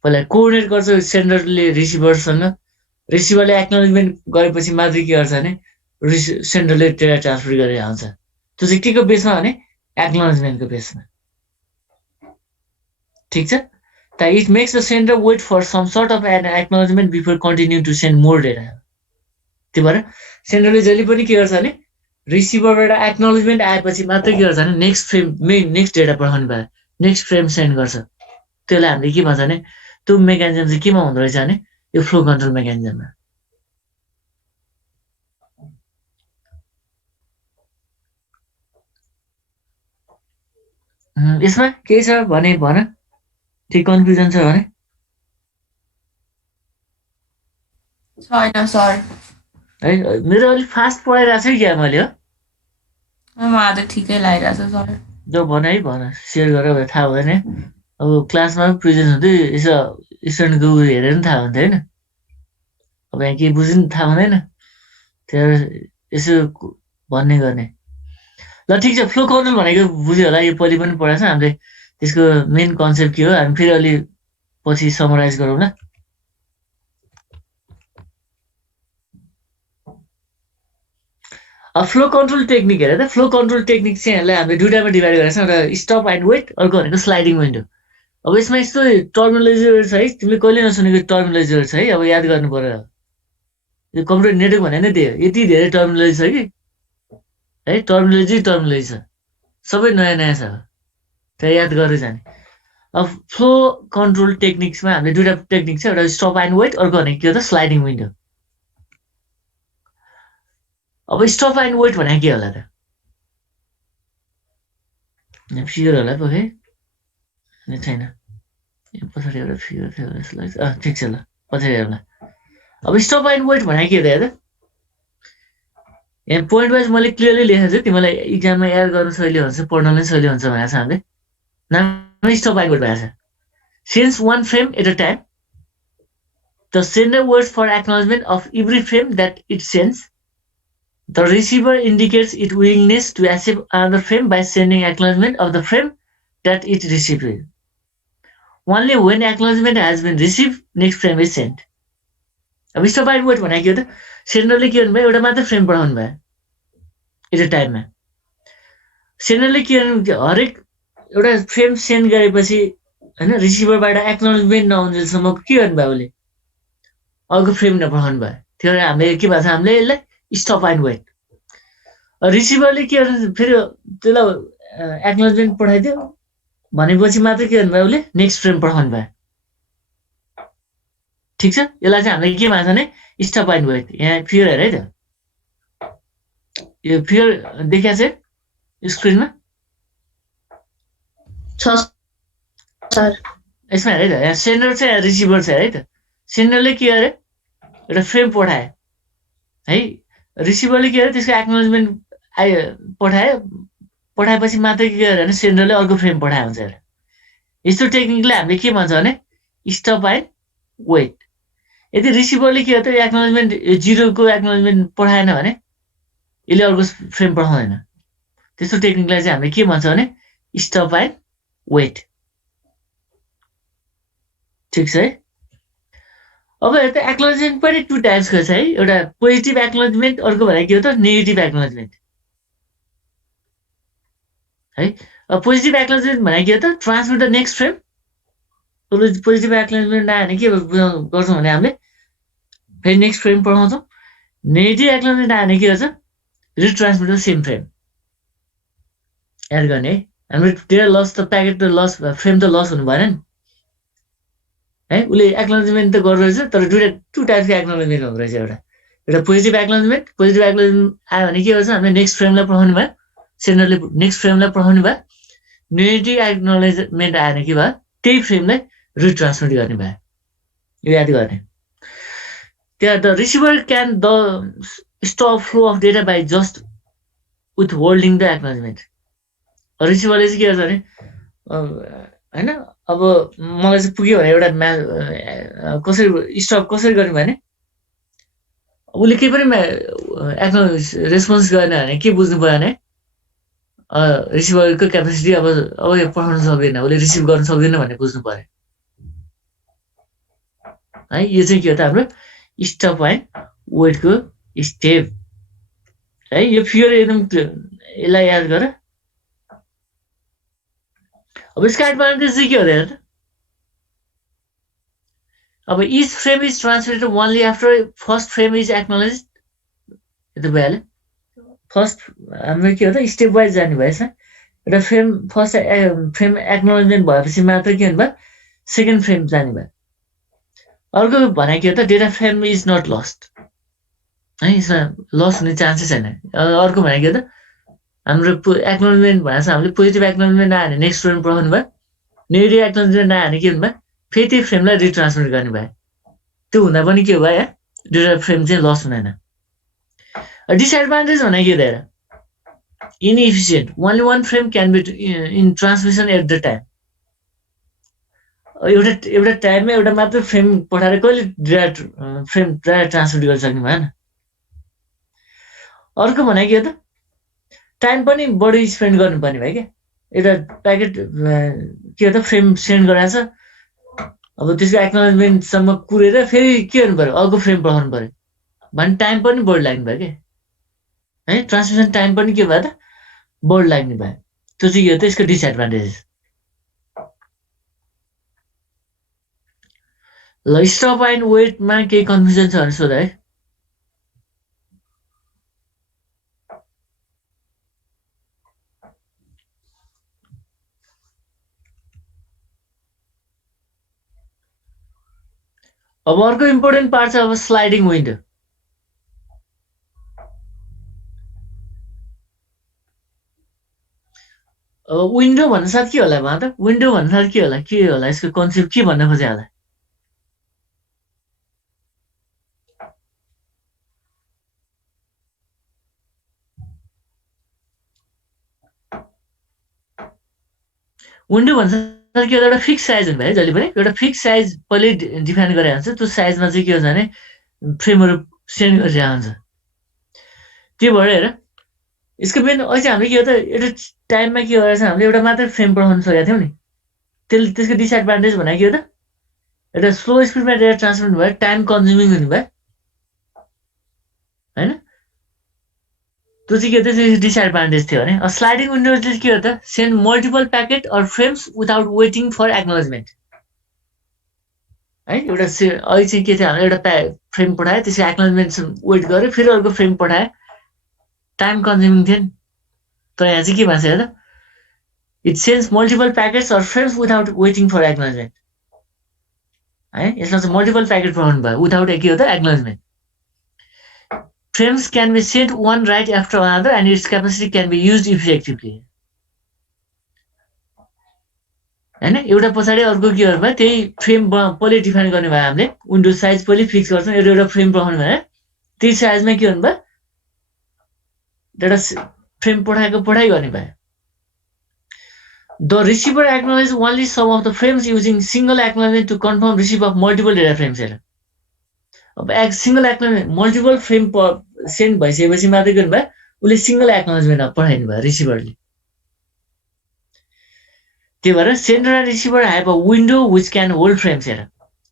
पहिला कोअर्डिनेट गर्छ सेन्डरले रिसिभरसँग, रिसिभरले एक्नोलेजमेन्ट गरेपछि मात्रै के गर्छ भने सेन्डरले डेटा ट्रान्सफर गरेर आउँछ। त्यो चाहिँ के को बेसमा भने एक्नोलेजमेन्टको बेसमा। ठिक छ त। It makes the sender wait for some sort of an acknowledgement before continue to send more data. त्यही भएर सेन्डरले जहिले पनि के गर्छ भने रिसिभरबाट एक्नोलेजमेन्ट आएपछि मात्रै के गर्छ भने नेक्स्ट डेटा पठाउने भयो, नेक्स्ट फ्रेम सेन्ड गर्छ। त्यसलाई हामीले के भन्छ भने त्यो मेकानिजम चाहिँ केमा हुँदो रहेछ भने यो फ्लो कन्ट्रोल मेकानिजममा। यसमा केही छ भने भन, केही कन्फ्युजन छ भने? छैन सर है मेरो अलिक फास्ट पढाइरहेको छु क्या मैले, हो मलाई त ठिकै लागिरहेछ सर। जो भन है भन, सेयर गरेर थाहा हुँदैन। अब क्लासमा प्रेजेन्ट हुँदै यसो स्टुडेन्टको उयो हेरेर पनि थाहा हुन्थ्यो होइन। अब यहाँ केही बुझ्नु थाहा हुँदैन, त्यही यसो भन्ने गर्ने। ल ठिक छ, फ्लो कन्ट्रोल भनेको बुझ्यो होला, यो पहिले पनि पढाएको छ हामीले। त्यसको मेन कन्सेप्ट के हो हामी फेरि अलि पछि समराइज गरौँ ल। फ्लो कन्ट्रोल टेक्निक हेर त, फ्लो कन्ट्रोल टेक्निक चाहिँ यसलाई हामीले दुइटामा डिभाइड गरेको छ, एउटा स्टप एन्ड वेट, अर्को भनेको स्लाइडिङ विन्डो। अब यसमा यस्तो टर्मिनोलोजीहरू छ है, तिमीले कहिले नसुनेको टर्मिनोलोजीहरू छ है, अब याद गर्नु पर्यो। यो कम्प्युटर नेटवर्क भने नै त्यही हो, यति धेरै टर्मिनोलोजी छ कि है, टर्मिनोलोजी छ, सबै नयाँ नयाँ छ, त्यहाँ याद गरेर जाने। अब फ्लो कन्ट्रोल टेक्निक्समा हामीले दुइटा टेक्निक छ, एउटा स्टप एन्ड वेट, अर्को भनेको के हो त स्लाइडिङ विन्डो। अब स्टप एन्ड वेट भनेको के होला त? फिगर होला पो है, छैन पछाडि एउटा फिगर थियो जस्तो लाग्छ। ठिक छ ल, पछाडि हेरौँला। अब स्टप एन्ड वेट भनेको के त? यहाँ पोइन्ट वाइज मैले क्लियरली लेखेको छु, तिमीलाई इक्जाममा याद गर्नु सजिलो हुन्छ, पढ्नलाई सजिलो हुन्छ भनेको छ हामीले। नाम स्टप एन्ड वेट भएको छ। Since one frame at a time the sender waits for acknowledgement of every frame that it sends, the receiver indicates its willingness to accept another frame by sending acknowledgement of the frame that it received. Only when acknowledgement has been received, next frame is sent. अब stop and weight भनेको के हो त? सेन्डरले के गर्नुभयो, एउटा मात्र frame पठाउनु भयो एट अ टाइममा। सेन्डरले के गर्नु, हरेक एउटा फ्रेम सेन्ड गरेपछि होइन, रिसिभरबाट एक्नोलेजमेन्ट नहुन्जेलसम्म के गर्नुभयो, उसले अर्को फ्रेम नपठाउनु भयो। त्यो हामीले के भन्छ, हामीले यसलाई स्टप एन्ड वेट। रिसिभरले के गर्नु, फेरि त्यसलाई एक्नोलेजमेन्ट पठाइदियो भनेपछि मात्रै के गर्नुभयो, उसले नेक्स्ट फ्रेम पठाउनु भयो। ठिक छ, यसलाई चाहिँ हामीले के भन्छ भने स्टप एन्ड वेट। यहाँ फिगर हेर है त, यो फिगर देखिया छ स्क्रिनमा सर। यसमा हेर है त, यहाँ सेन्डर चाहिँ रिसिभर छ है त। सेन्डरले के गरे, एउटा फ्रेम पठाए है, रिसिभरले के गरे त्यसको एक्नोलेजमेन्ट पठाएपछि मात्रै के गरे भने सेन्डरले अर्को फ्रेम पठाए हुन्छ। यस्तो टेक्निकलाई हामीले के भन्छ भने स्टप एन्ड वेट। यदि रिसिभरले के गर्छ, एक्नोलेजमेन्ट जिरोको एक्नोलेजमेन्ट पठाएन भने यसले अर्को फ्रेम पठाउँदैन। त्यस्तो टेक्निकलाई चाहिँ हामीले के भन्छ भने स्टप एन्ड वेट। ठिक छ है। अब हेर त, एक्नोलेजमेन्ट पनि टु टाइप्सको छ है, एउटा पोजिटिभ एक्नोलेजमेन्ट, अर्को भनेको के हो त नेगेटिभ एक्नोलेजमेन्ट है। पोजिटिभ एक्नोलेजमेन्ट भनेको के हो त, transmit the next frame. Positive acknowledgement आयो भने के गर्छौँ भने हामीले फेरि नेक्स्ट फ्रेम पठाउँछौँ। नेगेटिभ एक्नोलेजमेन्ट आयो भने के गर्छ, रिट्रान्समिट द सेम फ्रेम। याद गर्ने है, हाम्रो डेटा लस त, प्याकेट त लस, फ्रेम त लस हुनु भएन नि है। उसले एक्नोलेजमेन्ट त गर्दो रहेछ, तर टु टाइप्सको एक्नोलेजमेन्ट हुँदो रहेछ। एउटा पोजिटिभ एक्नोलेजमेन्ट आयो भने के गर्छ, हामीले नेक्स्ट फ्रेमलाई पठाउनु भयो, सेन्डरले नेक्स्ट फ्रेमलाई पठाउनु भयो। नेगेटिभ एक्नोलेजमेन्ट आयो भने के भयो, त्यही फ्रेमलाई रिट्रान्समिट गर्ने भयो। यो याद गर्ने। त्यहाँ the receiver can the stop flow of data by just withholding the acknowledgement. रिसिभरले चाहिँ के गर्छ भने हैन अब मलाई चाहिँ पुग्यो भने एउटा कसरी स्टप कसरी गर्ने भने उसले केही पनि एक्नोलेज रेस्पोन्स गरेन भने के बुझ्नु पर्यो भने रिसिभरको क्यापेसिटी अब यो पठाउन सक्दैन, उसले रिसिभ गर्न सक्दैन भन्ने बुझ्नु पर्यो है। यो चाहिँ के हो त हाम्रो स्टप एन्ड वेटको स्टेप है। यो फिगर एकदम यसलाई याद गर। अब यसको एडभान्टेज चाहिँ के हो त? अब each frame is transmitted only after first frame is acknowledged. यो त भइहाल्यो। फर्स्ट हाम्रो के हो त स्टेप वाइज जाने भएछ। एउटा फ्रेम फर्स्ट फ्रेम एक्नोलेजमेन्ट भएपछि मात्र के हुनुभयो सेकेन्ड फ्रेम जाने भयो। अर्को भने के हो त data frame is not lost है, यसमा लस हुने चान्सै छैन। अर्को भने के हो त हाम्रो एक्नोलेजमेन्ट भनेको छ हामीले पोजिटिभ एक्नोलेजमेन्ट आयो भने नेक्स्ट फ्रेम पठाउनु भयो, नेगेटिभ एक्नोलेजमेन्ट आयो भने के हुनुभयो फेरि त्यो फ्रेमलाई रिट्रान्समिट गर्ने भयो। त्यो हुँदा पनि के हो भयो डेटा फ्रेम चाहिँ लस हुँदैन। डिसएडभान्टेज भने के त inefficient, only one frame can be in transmission at the time. एउटा टाइममा एउटा मात्र फ्रेम पठाएर कहिले फ्रेम ट्रान्समिट गर्न सक्ने भएन। अर्को भने के हो त टाइम पनि बढी स्पेन्ड गर्नुपर्ने भयो क्या। एउटा प्याकेट के हो त फ्रेम सेन्ड गराएछ, अब त्यसको एक्नोलेजमेन्टसम्म पुरेर फेरि के गर्नु पर्यो अर्को फ्रेम पठाउनु पर्यो भने टाइम पनि बढी लाग्ने भयो क्या है। ट्रान्समिसन टाइम पनि के भयो त बढी लाग्ने भयो। त्यो चाहिँ के हो त यसको डिसएडभान्टेज। ल स्टप एन्ड वेटमा केही कन्फ्युजन छ भने सोध है। अब अर्को इम्पोर्टेन्ट पार्ट छ अब स्लाइडिङ विन्डो। अब विन्डो भन्नासाथ के होला भन त? विन्डो भन्नासाथ के होला यसको कन्सेप्ट के भन्न खोजे होला? विन्डो भन्नासाथ के एउटा फिक्स साइज हुनु भयो जहिले पनि एउटा फिक्स साइज पहिले डिफाइन गरेर हुन्छ। त्यो साइजमा चाहिँ के हुन्छ भने फ्रेमहरू सेन्ड गरिरहेको हुन्छ। त्यो भएर हेर यसको मेन अहिले चाहिँ हामीले के हो त एउटा टाइममा के गरेछ हामीले एउटा मात्र फ्रेम पठाउन सकेका थियौँ नि। त्यसको डिसएडभान्टेज भने के हो त एउटा स्लो स्पिडमा डेटा ट्रान्समिट भयो, टाइम कन्ज्युमिङ हुने भयो होइन। त्यो चाहिँ के हो त डिसएडभान्टेज थियो भने स्लाइडिङ विन्डो चाहिँ के हो त send multiple packet or frames without waiting for acknowledgement है। एउटा अहिले चाहिँ के थियो एउटा फ्रेम पठायो त्यसको एक्नोलेजमेन्ट वेट गर्यो फेरि अर्को फ्रेम पठायो, टाइम कन्ज्युमिङ थियो नि। तर यहाँ चाहिँ के भन्छ त it sends multiple packets or frames without waiting for acknowledgement है। यसमा चाहिँ मल्टिपल प्याकेट पठाउनु भयो विदाउट के हो त acknowledgement. Frames can be sent one right after another and its capacity can be used effectively. हैन एउटा पछाडी अर्को के गर्नु भयो त्यही फ्रेम पहिले डिफाइन गर्ने भयो हामीले। विन्डो साइज पहिले फिक्स गर्छौँ, एउटा फ्रेम पठाउनु भयो त्यही साइजमा के गर्नु भयो एउटा फ्रेम पठाइ गर्ने भयो। The receiver acknowledges only some of the frames using single acknowledgement to confirm receipt of multiple data frames. अब single acknowledgement multiple frame send भइसकेपछि मात्रै गर्नु भयो उसले सिंगल एक्नोलेजमेन्ट पठाइदिनु भयो रिसिभरले। त्यही भएर sender and receiver have a window which can hold frames. हेर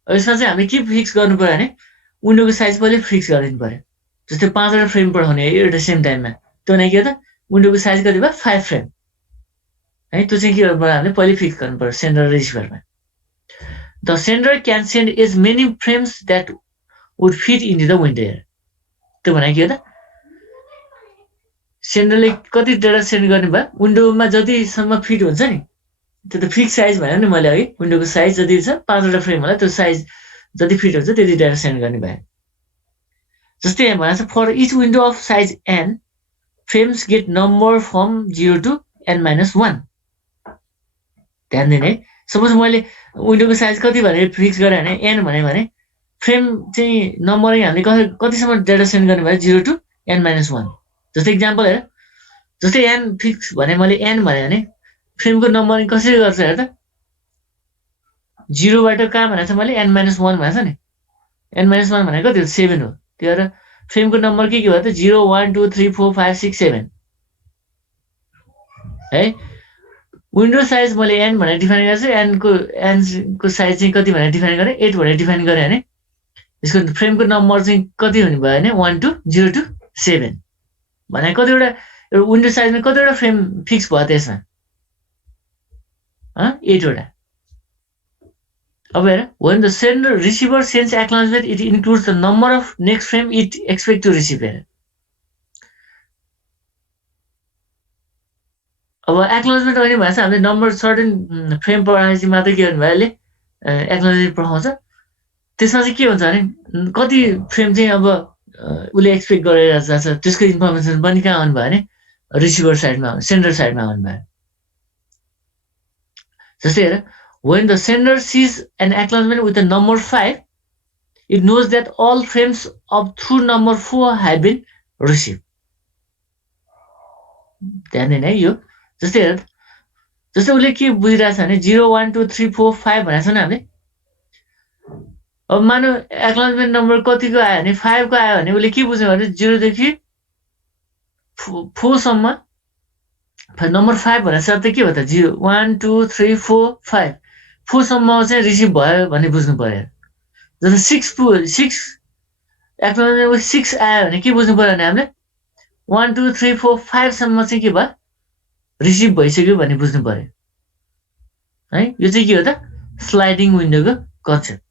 यसमा चाहिँ हामीले के फिक्स गर्नु पर्यो भने विन्डोको साइज पहिले फिक्स गरिदिनु पर्यो। जस्तै 5वटा फ्रेम पठाउने एउटा सेम टाइममा त्यो भने के हो त विन्डोको साइज कति भयो 5 फ्रेम है। त्यो चाहिँ के गर्नु पर्यो हामीले पहिले फिक्स गर्नु पर्यो सेन्डर र रिसिभरमा। The sender can send as many frames that would fit into the window। त्यो भने के हो त सेन्डरले कति डेटा सेन्ड गर्ने भयो विन्डोमा जतिसम्म फिट हुन्छ नि त्यो त फिक्स साइज भयो नि मैले अघि। विन्डोको साइज जति छ 5वटा फ्रेम होला त्यो साइज जति फिट हुन्छ त्यति डेटा सेन्ड गर्ने भयो। जस्तै यहाँ भनेको छ for each window of size n frames get number from 0 to n-1। ध्यान दिने है। सपोज मैले विन्डोको साइज कति भनेर फिक्स गरेँ भने n भने फ्रेम चाहिँ नम्बरिङ हामीले कतिसम्म डेटा सेन्ड गर्ने भयो 0 to n-1। जस्तै इक्जाम्पल हेर जस्तै n फिक्स भने मैले n भने फ्रेमको नम्बरिङ कसरी गर्छ हेर त 0 बाट कहाँ भनेको छ मैले n - 1 भनेको छ नि n - 1 भनेको त्यो 7 हो त्यो भएर फ्रेमको नम्बर के भयो त 0 1 2 3 4 5 6 7 है विन्डो साइज मैले n भनेर डिफाइन गरेको छु n को साइज चाहिँ कति भनेर डिफाइन गरेँ 8 भनेर डिफाइन गरेँ हैन यसको फ्रेमको नम्बर चाहिँ कति हुने भयो भने 1 2 0 2 7 भने कतिवटा विन्डो साइजमा कतिवटा फ्रेम फिक्स भयो त्यसमा 8 वटा अब हेर when the sender receiver sends acknowledgement it includes the number of next frame it expect to receive हेर अब एक्नोलेजमेन्ट गर्ने भएछ हामीले नम्बर सर्टेन फ्रेम पढाएपछि मात्रै के गर्नु भयो अहिले एक्नोलेजमेन्ट पठाउँछ त्यसमा चाहिँ के हुन्छ भने कति फ्रेम चाहिँ अब उसले एक्सपेक्ट गरेर जान्छ त्यसको इन्फर्मेसन पनि कहाँ आउनु भयो भने रिसिभर साइडमा सेन्डर साइडमा आउनु भयो जस्तै हेर when the sender sees an acknowledgement with the number 5 it knows that all frames up through number 4 have been received ध्यान दिने है यो जस्तै हेर जस्तै उसले के बुझिरहेछ भने 0 1 2 3 4 5 भनेको छ नि हामीले अब मानौ एक्नोलेजमेन्ट नम्बर कतिको आयो भने 5 को आयो भने उसले के बुझ्यो भने 0 देखि 4 सम्म नम्बर 5 भनेको शब्द के हो त 0 1 2 3 4 5 4 सम्म चाहिँ रिसिभ भयो भन्ने बुझ्नु पर्यो जस्तो 6 एक्नोलेजमेन्ट 6 आयो भने के बुझ्नु पर्यो भने हामीले 1 2 3 4 5 सम्म चाहिँ के भयो रिसिभ भइसक्यो भन्ने बुझ्नु पर्यो है यो चाहिँ के हो त स्लाइडिङ विन्डोको कन्सेप्ट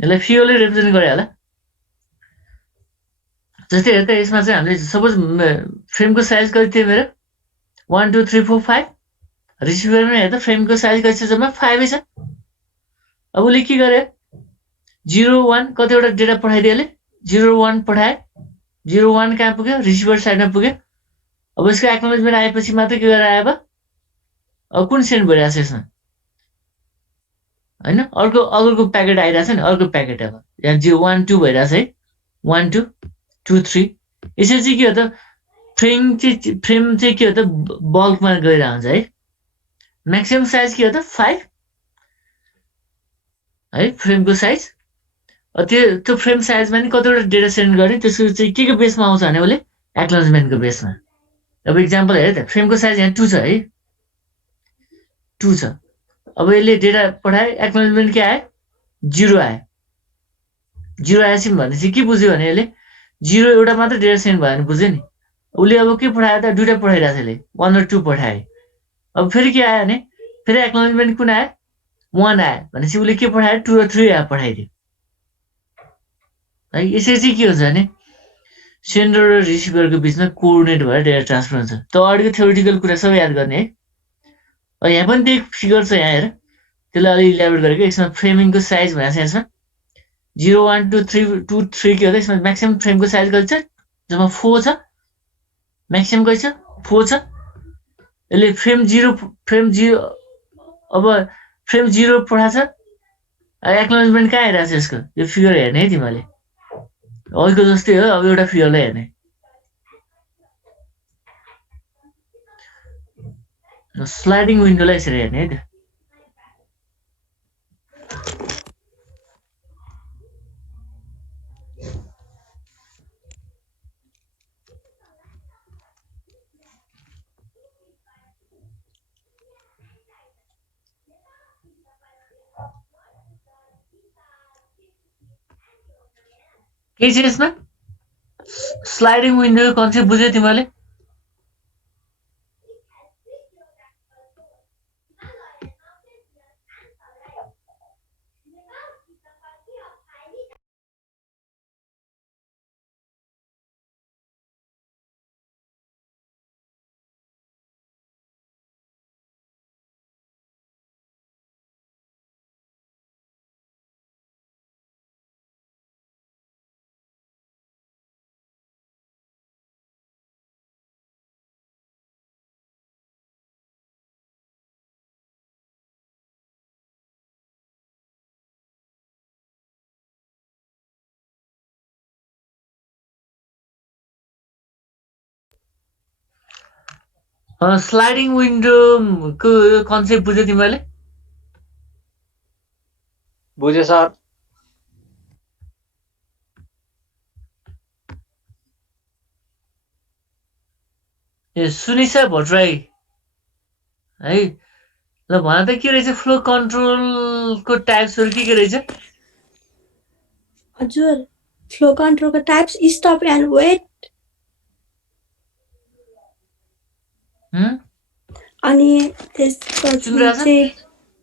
यसलाई फिगरले रिप्रेजेन्ट गरे होला जस्तै हेर त यसमा चाहिँ हामीले सपोज फ्रेमको साइज कति थियो मेरो 1 2 3 4 5 रिसिभरमा हेर त फ्रेमको साइज कति छ जम्मा 5 छ अब उसले के गरे 0 1 कतिवटा डेटा पठाइदियो यसले 0 1 पठाए 0 1 कहाँ पुग्यो रिसिभर साइडमा पुग्यो अब यसको एक्नोलेजमेन्ट आएपछि मात्रै के गरेर आयो अब कुन सेन्ड भइरहेछ यसमा हैन अर्को प्याकेट आइरहेछ नि अर्को प्याकेट अब यहाँ 0 1 2 भइरहेछ है 1 2 2 3 यसरी चाहिँ के हो त फ्रेम चाहिँ के हो त बल्कमा गइरहेको हुन्छ है म्याक्सिमम साइज के हो त 5 है फ्रेमको साइज त्यो फ्रेम साइजमा नि कतिवटा डेटा सेन्ड गर्ने त्यसको चाहिँ के बेसमा आउँछ भने उसले एक्नोलेजमेन्टको बेसमा अब इक्जाम्पल हेर त फ्रेमको साइज यहाँ 2 छ है 2 छ अब यसले डेटा पठाए एक्नोलेजमेन्ट के आयो 0 आयो 0 आएपछि भनेपछि के बुझ्यो भने यसले 0 एउटा मात्र डेटा सेन्ड भयो भने बुझ्यो नि उसले अब के पठायो त दुईटा पठाइरहेछ यसले 1 र 2 पठाए अब फेरि के आयो भने फेरि एक्नोलेजमेन्ट कुन आयो 1 आयो भनेपछि उसले के पठायो 2 र 3 आयो पठाइदियो है यसरी चाहिँ के हुन्छ भने सेन्डर र रिसिभरको बिचमा कोअर्डिनेट भएर डेटा ट्रान्सफर हुन्छ त अगाडिको थ्योरिटिकल कुरा सबै याद गर्ने है यहाँ पनि त्यही फिगर छ यहाँ हेर त्यसलाई अलि इलाबोरेट गरेको यसमा फ्रेमिङको साइज भनेको छ यसमा 0 1 2 3 2 3 के हो त यसमा म्याक्सिमम फ्रेमको साइज कति छ जम्मा 4 छ म्याक्सिमम कति छ 4 छ यसले फ्रेम 0 अब फ्रेम 0 पठाछ एक्नोलेजमेन्ट कहाँ आइरहेछ यसको यो फिगर हेर्ने है तिमीले अघिको जस्तै हो अब एउटा फिगरलाई हेर्ने स्लाइडिङ विन्डोलाई यसरी हेर्ने है त के छ यसमा स्लाइडिङ विन्डोको कन्सेप्ट बुझ्यौ तिमीले स्लाइडिङ विन्डोको कन्सेप्ट बुझ्यो तिमीहरूले? बुझ्यो सर। ए सुनिसा भट्टराई है, ल भन त के रहेछ फ्लो कन्ट्रोलको टाइप्सहरू के रहेछ? हजुर, फ्लो कन्ट्रोलको टाइप्स स्टप एन्ड वेट, हुँ? अनि त्यसपछि सुनिरहेछ? चाहिँ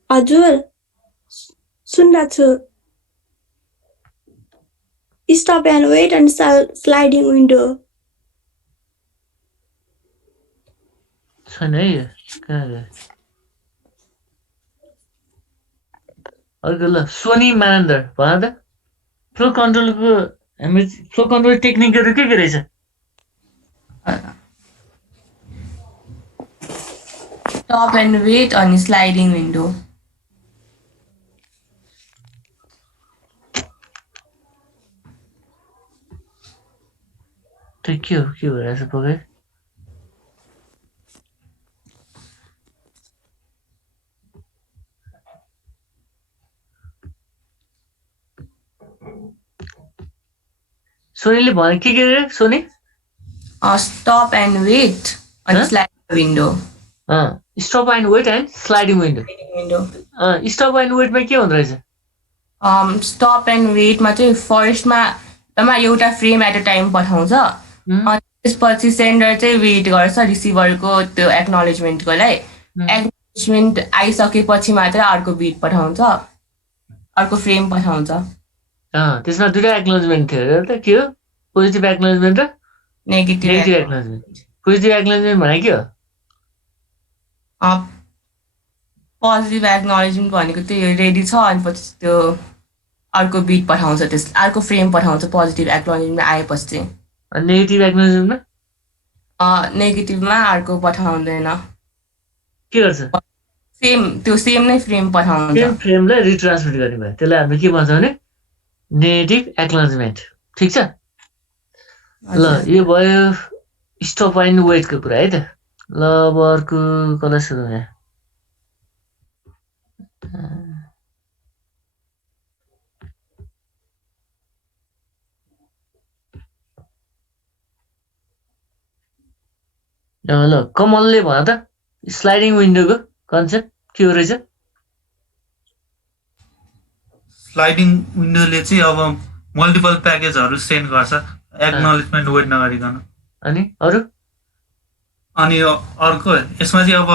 हजुर सुनिरहेको छु। स्टप एन्ड वेट अनि स्लाइडिङ विन्डो। छैन है यो, कहाँ गयो? अर्को ल सोनी मानन्दर भन त फ्लो कन्ट्रोलको हामी फ्लो कन्ट्रोल टेक्निकहरू के रहेछ? स्टप एन्ड वेट अनि स्लाइडिङ विन्डो। त्यो के हो, के भइरहेछ पक्कै? सोनीले भने के रे सोनी? स्टप एन्ड वेट अनि sliding window. Stop and wait and sliding window. Stop and वेटमा के हुँदो रहेछ? स्टप एन्ड वेटमा चाहिँ फर्स्टमा एउटा फ्रेम एट अ टाइम पठाउँछ, अनि त्यसपछि सेन्डर चाहिँ वेट गर्छ रिसिभरको त्यो एक्नोलेजमेन्टको लागि। एक्नोलेजमेन्ट आइसकेपछि मात्र अर्को बिट पठाउँछ, अर्को फ्रेम पठाउँछ। त्यसमा दुईटा एक्नोलेजमेन्ट थियो अरे त, के हो? पोजिटिभ एक्नोलेजमेन्ट र नेगेटिभ एक्नोलेजमेन्ट। पोजिटिभ एक्नोलेजमेन्ट भने के हो? पोजिटिभ एक्नोलेजमेन्ट भनेको त्यो रेडी छ अनि पछि त्यो अर्को बिट पठाउँछ, त्यस अर्को फ्रेम पठाउँछ पोजिटिभ एक्नोलेजमेन्ट आएपछि चाहिँ। नेगेटिभ एक्नोलेजमेन्टमा नेगेटिभमा अर्को पठाउँदैन, के गर्छ? त्यो सेम नै फ्रेम पठाउँछ। सेम फ्रेमलाई रिट्रान्समिट गर्ने भयो, त्यसलाई हामीले के भन्छ भने नेगेटिभ एक्नोलेजमेन्ट। ठिक छ ल, यो भयो स्टप एन्ड वेटको कुरा है त। ल अब अर्को कसलाई सुरु यहाँ? ल कमलले भन त स्लाइडिङ विन्डोको कन्सेप्ट के हो रहेछ? स्लाइडिङ विन्डोले चाहिँ अब मल्टिपल प्याकेजहरू सेन्ड गर्छ एक्नोलेजमेन्ट वेट नगरिकन। अनि अरू? अनि अर्को यसमा चाहिँ अब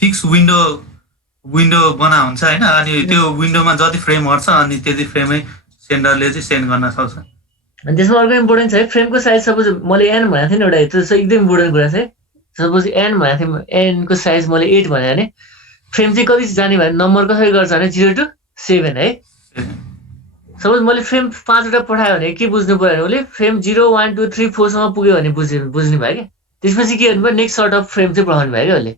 फिक्स विन्डो बना हुन्छ होइन, अनि त्यो विन्डोमा जति फ्रेमहरू छ अनि त्यति फ्रेमै सेन्डरले चाहिँ सेन्ड गर्न सक्छ। अनि त्यसमा अर्को इम्पोर्टेन्ट छ है, फ्रेमको साइज। सपोज मैले एन भनेको थिएँ नि एउटा, त्यो चाहिँ एकदम इम्पोर्टेन्ट कुरा छ है। सपोज एन भनेको थिएँ, एनको साइज मैले 8 भने भने फ्रेम चाहिँ कति जाने भने नम्बर कसरी गर्छ भने 0 to 7 है। सपोज मैले फ्रेम 5वटा पठायो भने के बुझ्नु पऱ्यो भने फ्रेम 0 1 2 3 4 सम्म पुग्यो भने बुझ्ने भयो क्या। त्यसपछि के गर्नु भयो, नेक्स्ट सर्ट अफ फ्रेम चाहिँ पठाउनु भयो क्या उसले।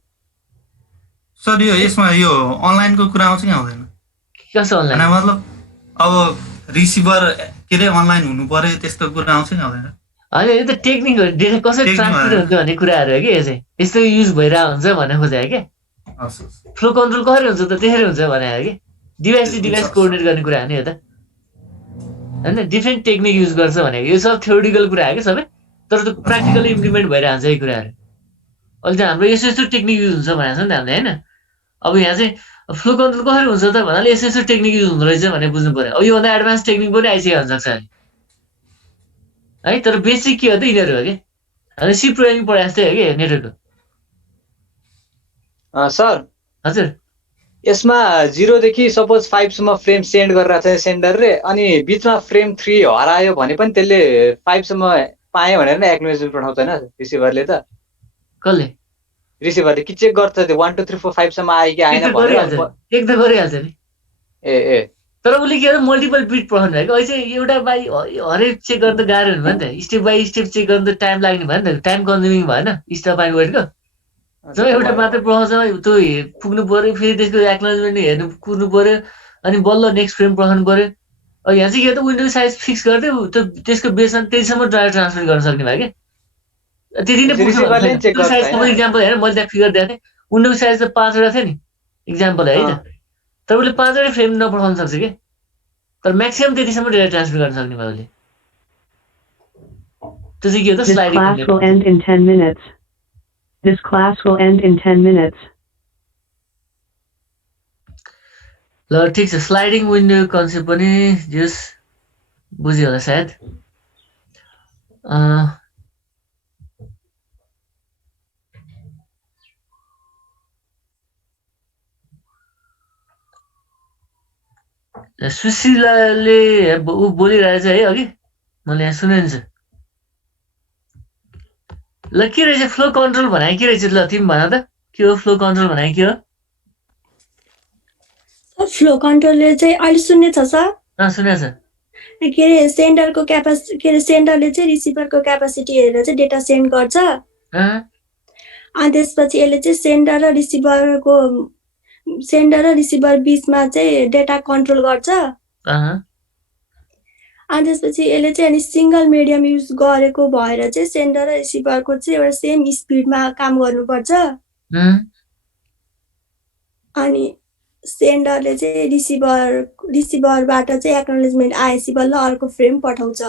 सर यसमा यो अनलाइनको कुरा आउँछ कि आउँदैन? कसो अनलाइन? मतलब अब रिसिभर के अरे अनलाइन हुनु पर्यो त्यस्तो कुरा आउँछ कि आउँदैन? होइन, यो त टेक्निक हो, डेटा कसरी ट्रान्समिट हुन्छ भन्ने कुराहरू हो कि। यो चाहिँ यस्तो युज भइरहेको हुन्छ भन्ने खोजेको क्या। फ्लो कन्ट्रोल कसरी हुन्छ त त्यसरी हुन्छ भने हो कि। डिभाइस टु डिभाइस कोअर्डिनेट गर्ने कुरा हो नि यो त, होइन? डिफ्रेन्ट टेक्निक युज गर्छ भनेको यो सब थ्योरिटिकल कुरा हो कि सबै, तर त्यो प्र्याक्टिकली इम्प्लिमेन्ट भइरहन्छ यो कुराहरू। अहिले चाहिँ हाम्रो यस्तो यस्तो टेक्निक युज हुन्छ भनेको छ नि त हामीले, होइन? अब यहाँ चाहिँ फ्लो कन्ट्रोल कसरी हुन्छ त भन्नाले यस्तो यस्तो टेक्निक युज हुँदो रहेछ भनेर बुझ्नु पऱ्यो। अब योभन्दा एडभान्स टेक्निक पनि आइसकेको हुनसक्छ है, तर बेसिक के हो त यिनीहरू हो कि। अनि सी प्रोग्रामिङ पढाए जस्तै हो कि नेटवर्कको। सर हजुर, यसमा 0 देखि सपोज 5 सम्म फ्रेम सेन्ड गरिरहेको छ सेन्डरले, अनि बिचमा फ्रेम 3 हरायो भने पनि त्यसले 5 सम्म पाएँ भनेर नै एक्नोलेजमेन्ट पठाउँछ होइन रिसिभरले? त कसले? रिसिभरले कि चेक गर्छ त्यो 1 2 3 4 5 सम्म आयो कि आएन भनेर? चेक त गरिहाल्छ नि। ए तर उसले के गर्छ, मल्टिपल बिट पठाउनु भएको। अहिले चाहिँ एउटा बाई हरेक चेक गर्न त गाह्रो हुनु भयो नि त, स्टेप बाई स्टेप चेक गर्न त टाइम लाग्ने भयो नि त, टाइम कन्ज्युमिङ भएन स्टप एन्ड वेटको। जब एउटा मात्र पठाउँछ त्यो पुग्नु पऱ्यो, फेरि त्यसको एक्नोलेजमेन्ट हेर्नु कुर्नु पऱ्यो, अनि बल्ल नेक्स्ट फ्रेम पठाउनु पऱ्यो। अब यहाँ चाहिँ के हो त विन्डो साइज फिक्स गर्दै त्यो त्यसको बेसमा त्यहीसम्म डाटा ट्रान्सफर गर्न सक्ने भयो क्या। त्यति नै पुग्छ रिसिभरले नि चेक गर्छ साइज होइन? इक्जाम्पल हेर मैले त्यहाँ फिगर दिएको थिएँ विन्डोको साइज त 5 वटा थियो नि इक्जाम्पल है त तर उसले 5 वटा फ्रेम नपठाउन सक्छ कि तर म्याक्सिमम त्यतिसम्म डेटा ट्रान्सफर गर्न सक्ने भयो उसले त्यो चाहिँ के हो त This sliding class will end in 10 minutes. This class will end in 10 minutes. ल ठिक छ स्लाइडिङ विन्डो कन्सेप्ट पनि जस बुझ्यो होला सायद सुशीलाले ऊ बोलिरहेछ है अघि मैले यहाँ सुने नि ल के रहेछ फ्लो कन्ट्रोल भनेको के रहेछ ल तिमी भन त के हो फ्लो कन्ट्रोल भनेको के हो फ्लो कन्ट्रोलले चाहिँ अहिले सुन्ने छ सर सुनेको छ के अरे सेन्डरको के अरे सेन्डरले चाहिँ रिसिभरको क्यापासिटी हेरेर चाहिँ डेटा सेन्ड गर्छ अनि त्यसपछि यसले चाहिँ सेन्डर र रिसिभर बिचमा चाहिँ डेटा कन्ट्रोल गर्छ अनि त्यसपछि यसले चाहिँ अनि सिङ्गल मिडियम युज गरेको भएर चाहिँ सेन्डर र रिसिभरको चाहिँ एउटा सेम स्पिडमा काम गर्नुपर्छ अनि सेन्डरले चाहिँ रिसिभरबाट चाहिँ एक्नोलेजमेन्ट आएपछि बल्ल अर्को फ्रेम पठाउँछ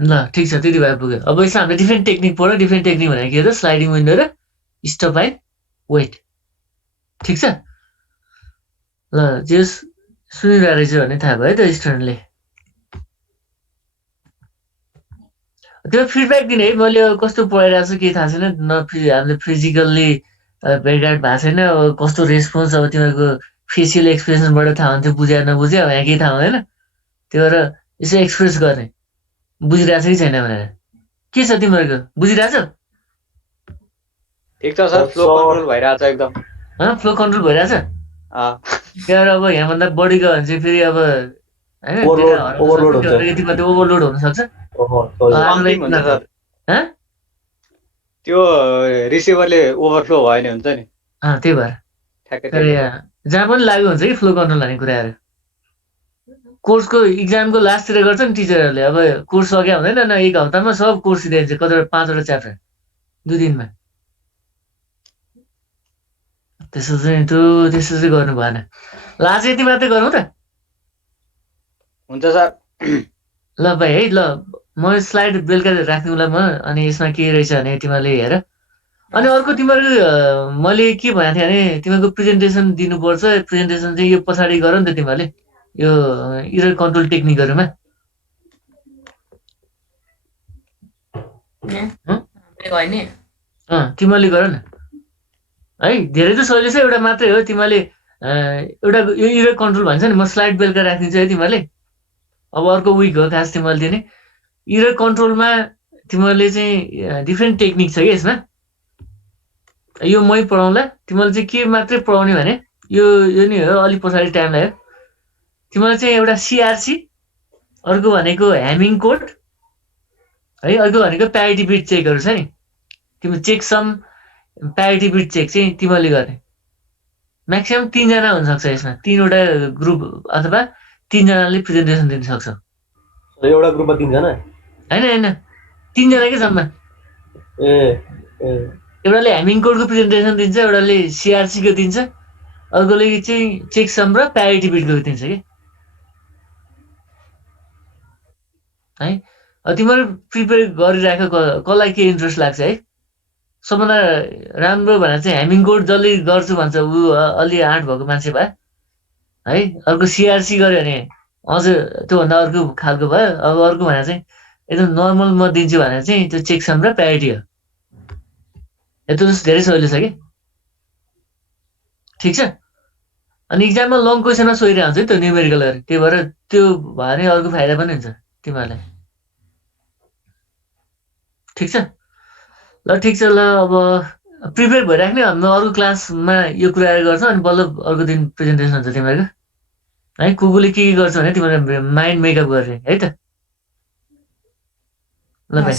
ल ठिक छ त्यति भए पुग्यो अब यसमा हामीले डिफ्रेन्ट टेक्निक पढ्यो डिफ्रेन्ट टेक्निक भनेको के हो त स्लाइडिङ विन्डो र स्टप एन्ड वेट ठिक छ ल जे सुनिरहेको रहेछ भन्ने थाहा भयो त स्टुडेन्टले त्यो फिडब्याक दिने है मैले कस्तो पढाइरहेको छु केही थाहा छैन हामीले फिजिकल्ली भेरिडाइट भएको छैन कस्तो रेस्पोन्स अब तिमीहरूको फेसियल एक्सप्रेसनबाट थाहा हुन्थ्यो बुझ्या नबुझ्या यहाँ केही थाहा हुँदैन त्यो भएर यसो एक्सप्रेस गर्ने बुझिरहेछ कि छैन भनेर के छ तिमीहरूको बुझिरहेछौ ठिक छ सर फ्लो कन्ट्रोल भइरहेछ एकदम फ्लो कन्ट्रोल भइरहेछ त्यहाँबाट अब यहाँभन्दा बढी गयो भने चाहिँ फेरि अब होइन यति मात्रै ओभरलोड हुनसक्छ त्यो रिसिभरले ओभरफ्लो भयो भने हुन्छ नि त्यही भएर जहाँ पनि लागु हुन्छ कि फ्लो कन्ट्रोल भन्ने कुराहरू कोर्सको इक्जामको लास्टतिर गर्छ नि टिचरहरूले अब कोर्स सकिया हुँदैन न एक हप्तामा सब कोर्स सिधाइन्छ कतिवटा 5वटा च्याप्टर 2 दिनमा त्यसो चाहिँ गर्नु भएन ल आज यति मात्रै गरौँ त हुन्छ सर ल भाइ है ल म स्लाइड बेलुका राख्नुलाई म अनि यसमा के रहेछ भने तिमीहरूले हेर अनि अर्को तिमीहरू मैले के भनेको थिएँ भने तिमीहरूको प्रेजेन्टेसन दिनुपर्छ प्रेजेन्टेसन चाहिँ यो पछाडि गर नि त तिमीहरूले यो इरर कन्ट्रोल टेक्निकहरूमा तिमीहरूले गर न है धेरै त सजिलो छ एउटा मात्रै हो तिमीहरूले एउटा यो इरर कन्ट्रोल भन्छ नि म स्लाइड बेलुका राखिदिन्छु है तिमीहरूले अब अर्को विक हो खास तिमीहरूले दिने इरर कन्ट्रोलमा तिमीहरूले चाहिँ डिफ्रेन्ट टेक्निक छ कि यसमा यो मै पढाउँला तिमीहरूले चाहिँ के मात्रै पढाउने भने यो नि हो अलिक पछाडि टाइम लाग्यो तिमीलाई चाहिँ एउटा सिआरसी अर्को भनेको ह्यामिङ कोड है अर्को भनेको प्यारिटी बिट चेकहरू छ नि तिम्रो checksum parity bit check चाहिँ तिमीहरूले गर्ने म्याक्सिमम् 3 जना हुनसक्छ यसमा 3वटा ग्रुप अथवा 3 जनाले प्रेजेन्टेसन दिन सक्छ एउटा ग्रुपमा 3 जना होइन 3 जना के जम्मा एउटाले ह्यामिङ कोडको प्रेजेन्टेसन दिन्छ एउटाले सिआरसीको दिन्छ अर्कोले चाहिँ चेक सम र प्यारिटी बिटको दिन्छ कि है तिमीहरू प्रिपेयर गरिराख कसलाई के इन्ट्रेस्ट लाग्छ है सबभन्दा राम्रो भनेर चाहिँ ह्यामिङ कोड जसले गर्छु भन्छ ऊ अलि आँट भएको मान्छे भए है अर्को सिआरसी गऱ्यो भने अझ त्योभन्दा अर्को खालको भयो अब अर्को भनेर चाहिँ एकदम नर्मल म दिन्छु भनेर चाहिँ त्यो चेक सम र प्यारिटी हो यत्रो धेरै सजिलो छ कि ठिक छ अनि इक्जाममा लङ क्वेसनमा सोधिरहेको हुन्छ नि त्यो न्युमेरिकलहरू त्यही भएर त्यो भयो भने अर्को फाइदा पनि हुन्छ तिमीहरूलाई ठिक छ ल ठिक छ ल अब प्रिपेयर भइराख्ने म अर्को क्लासमा यो कुराहरू गर्छ अनि बल्ल अर्को दिन प्रेजेन्टेसन हुन्छ तिमीहरूको है कुकुले के गर्छ भने तिमीहरूले माइन्ड मेकअप गर्ने है त ल भाइ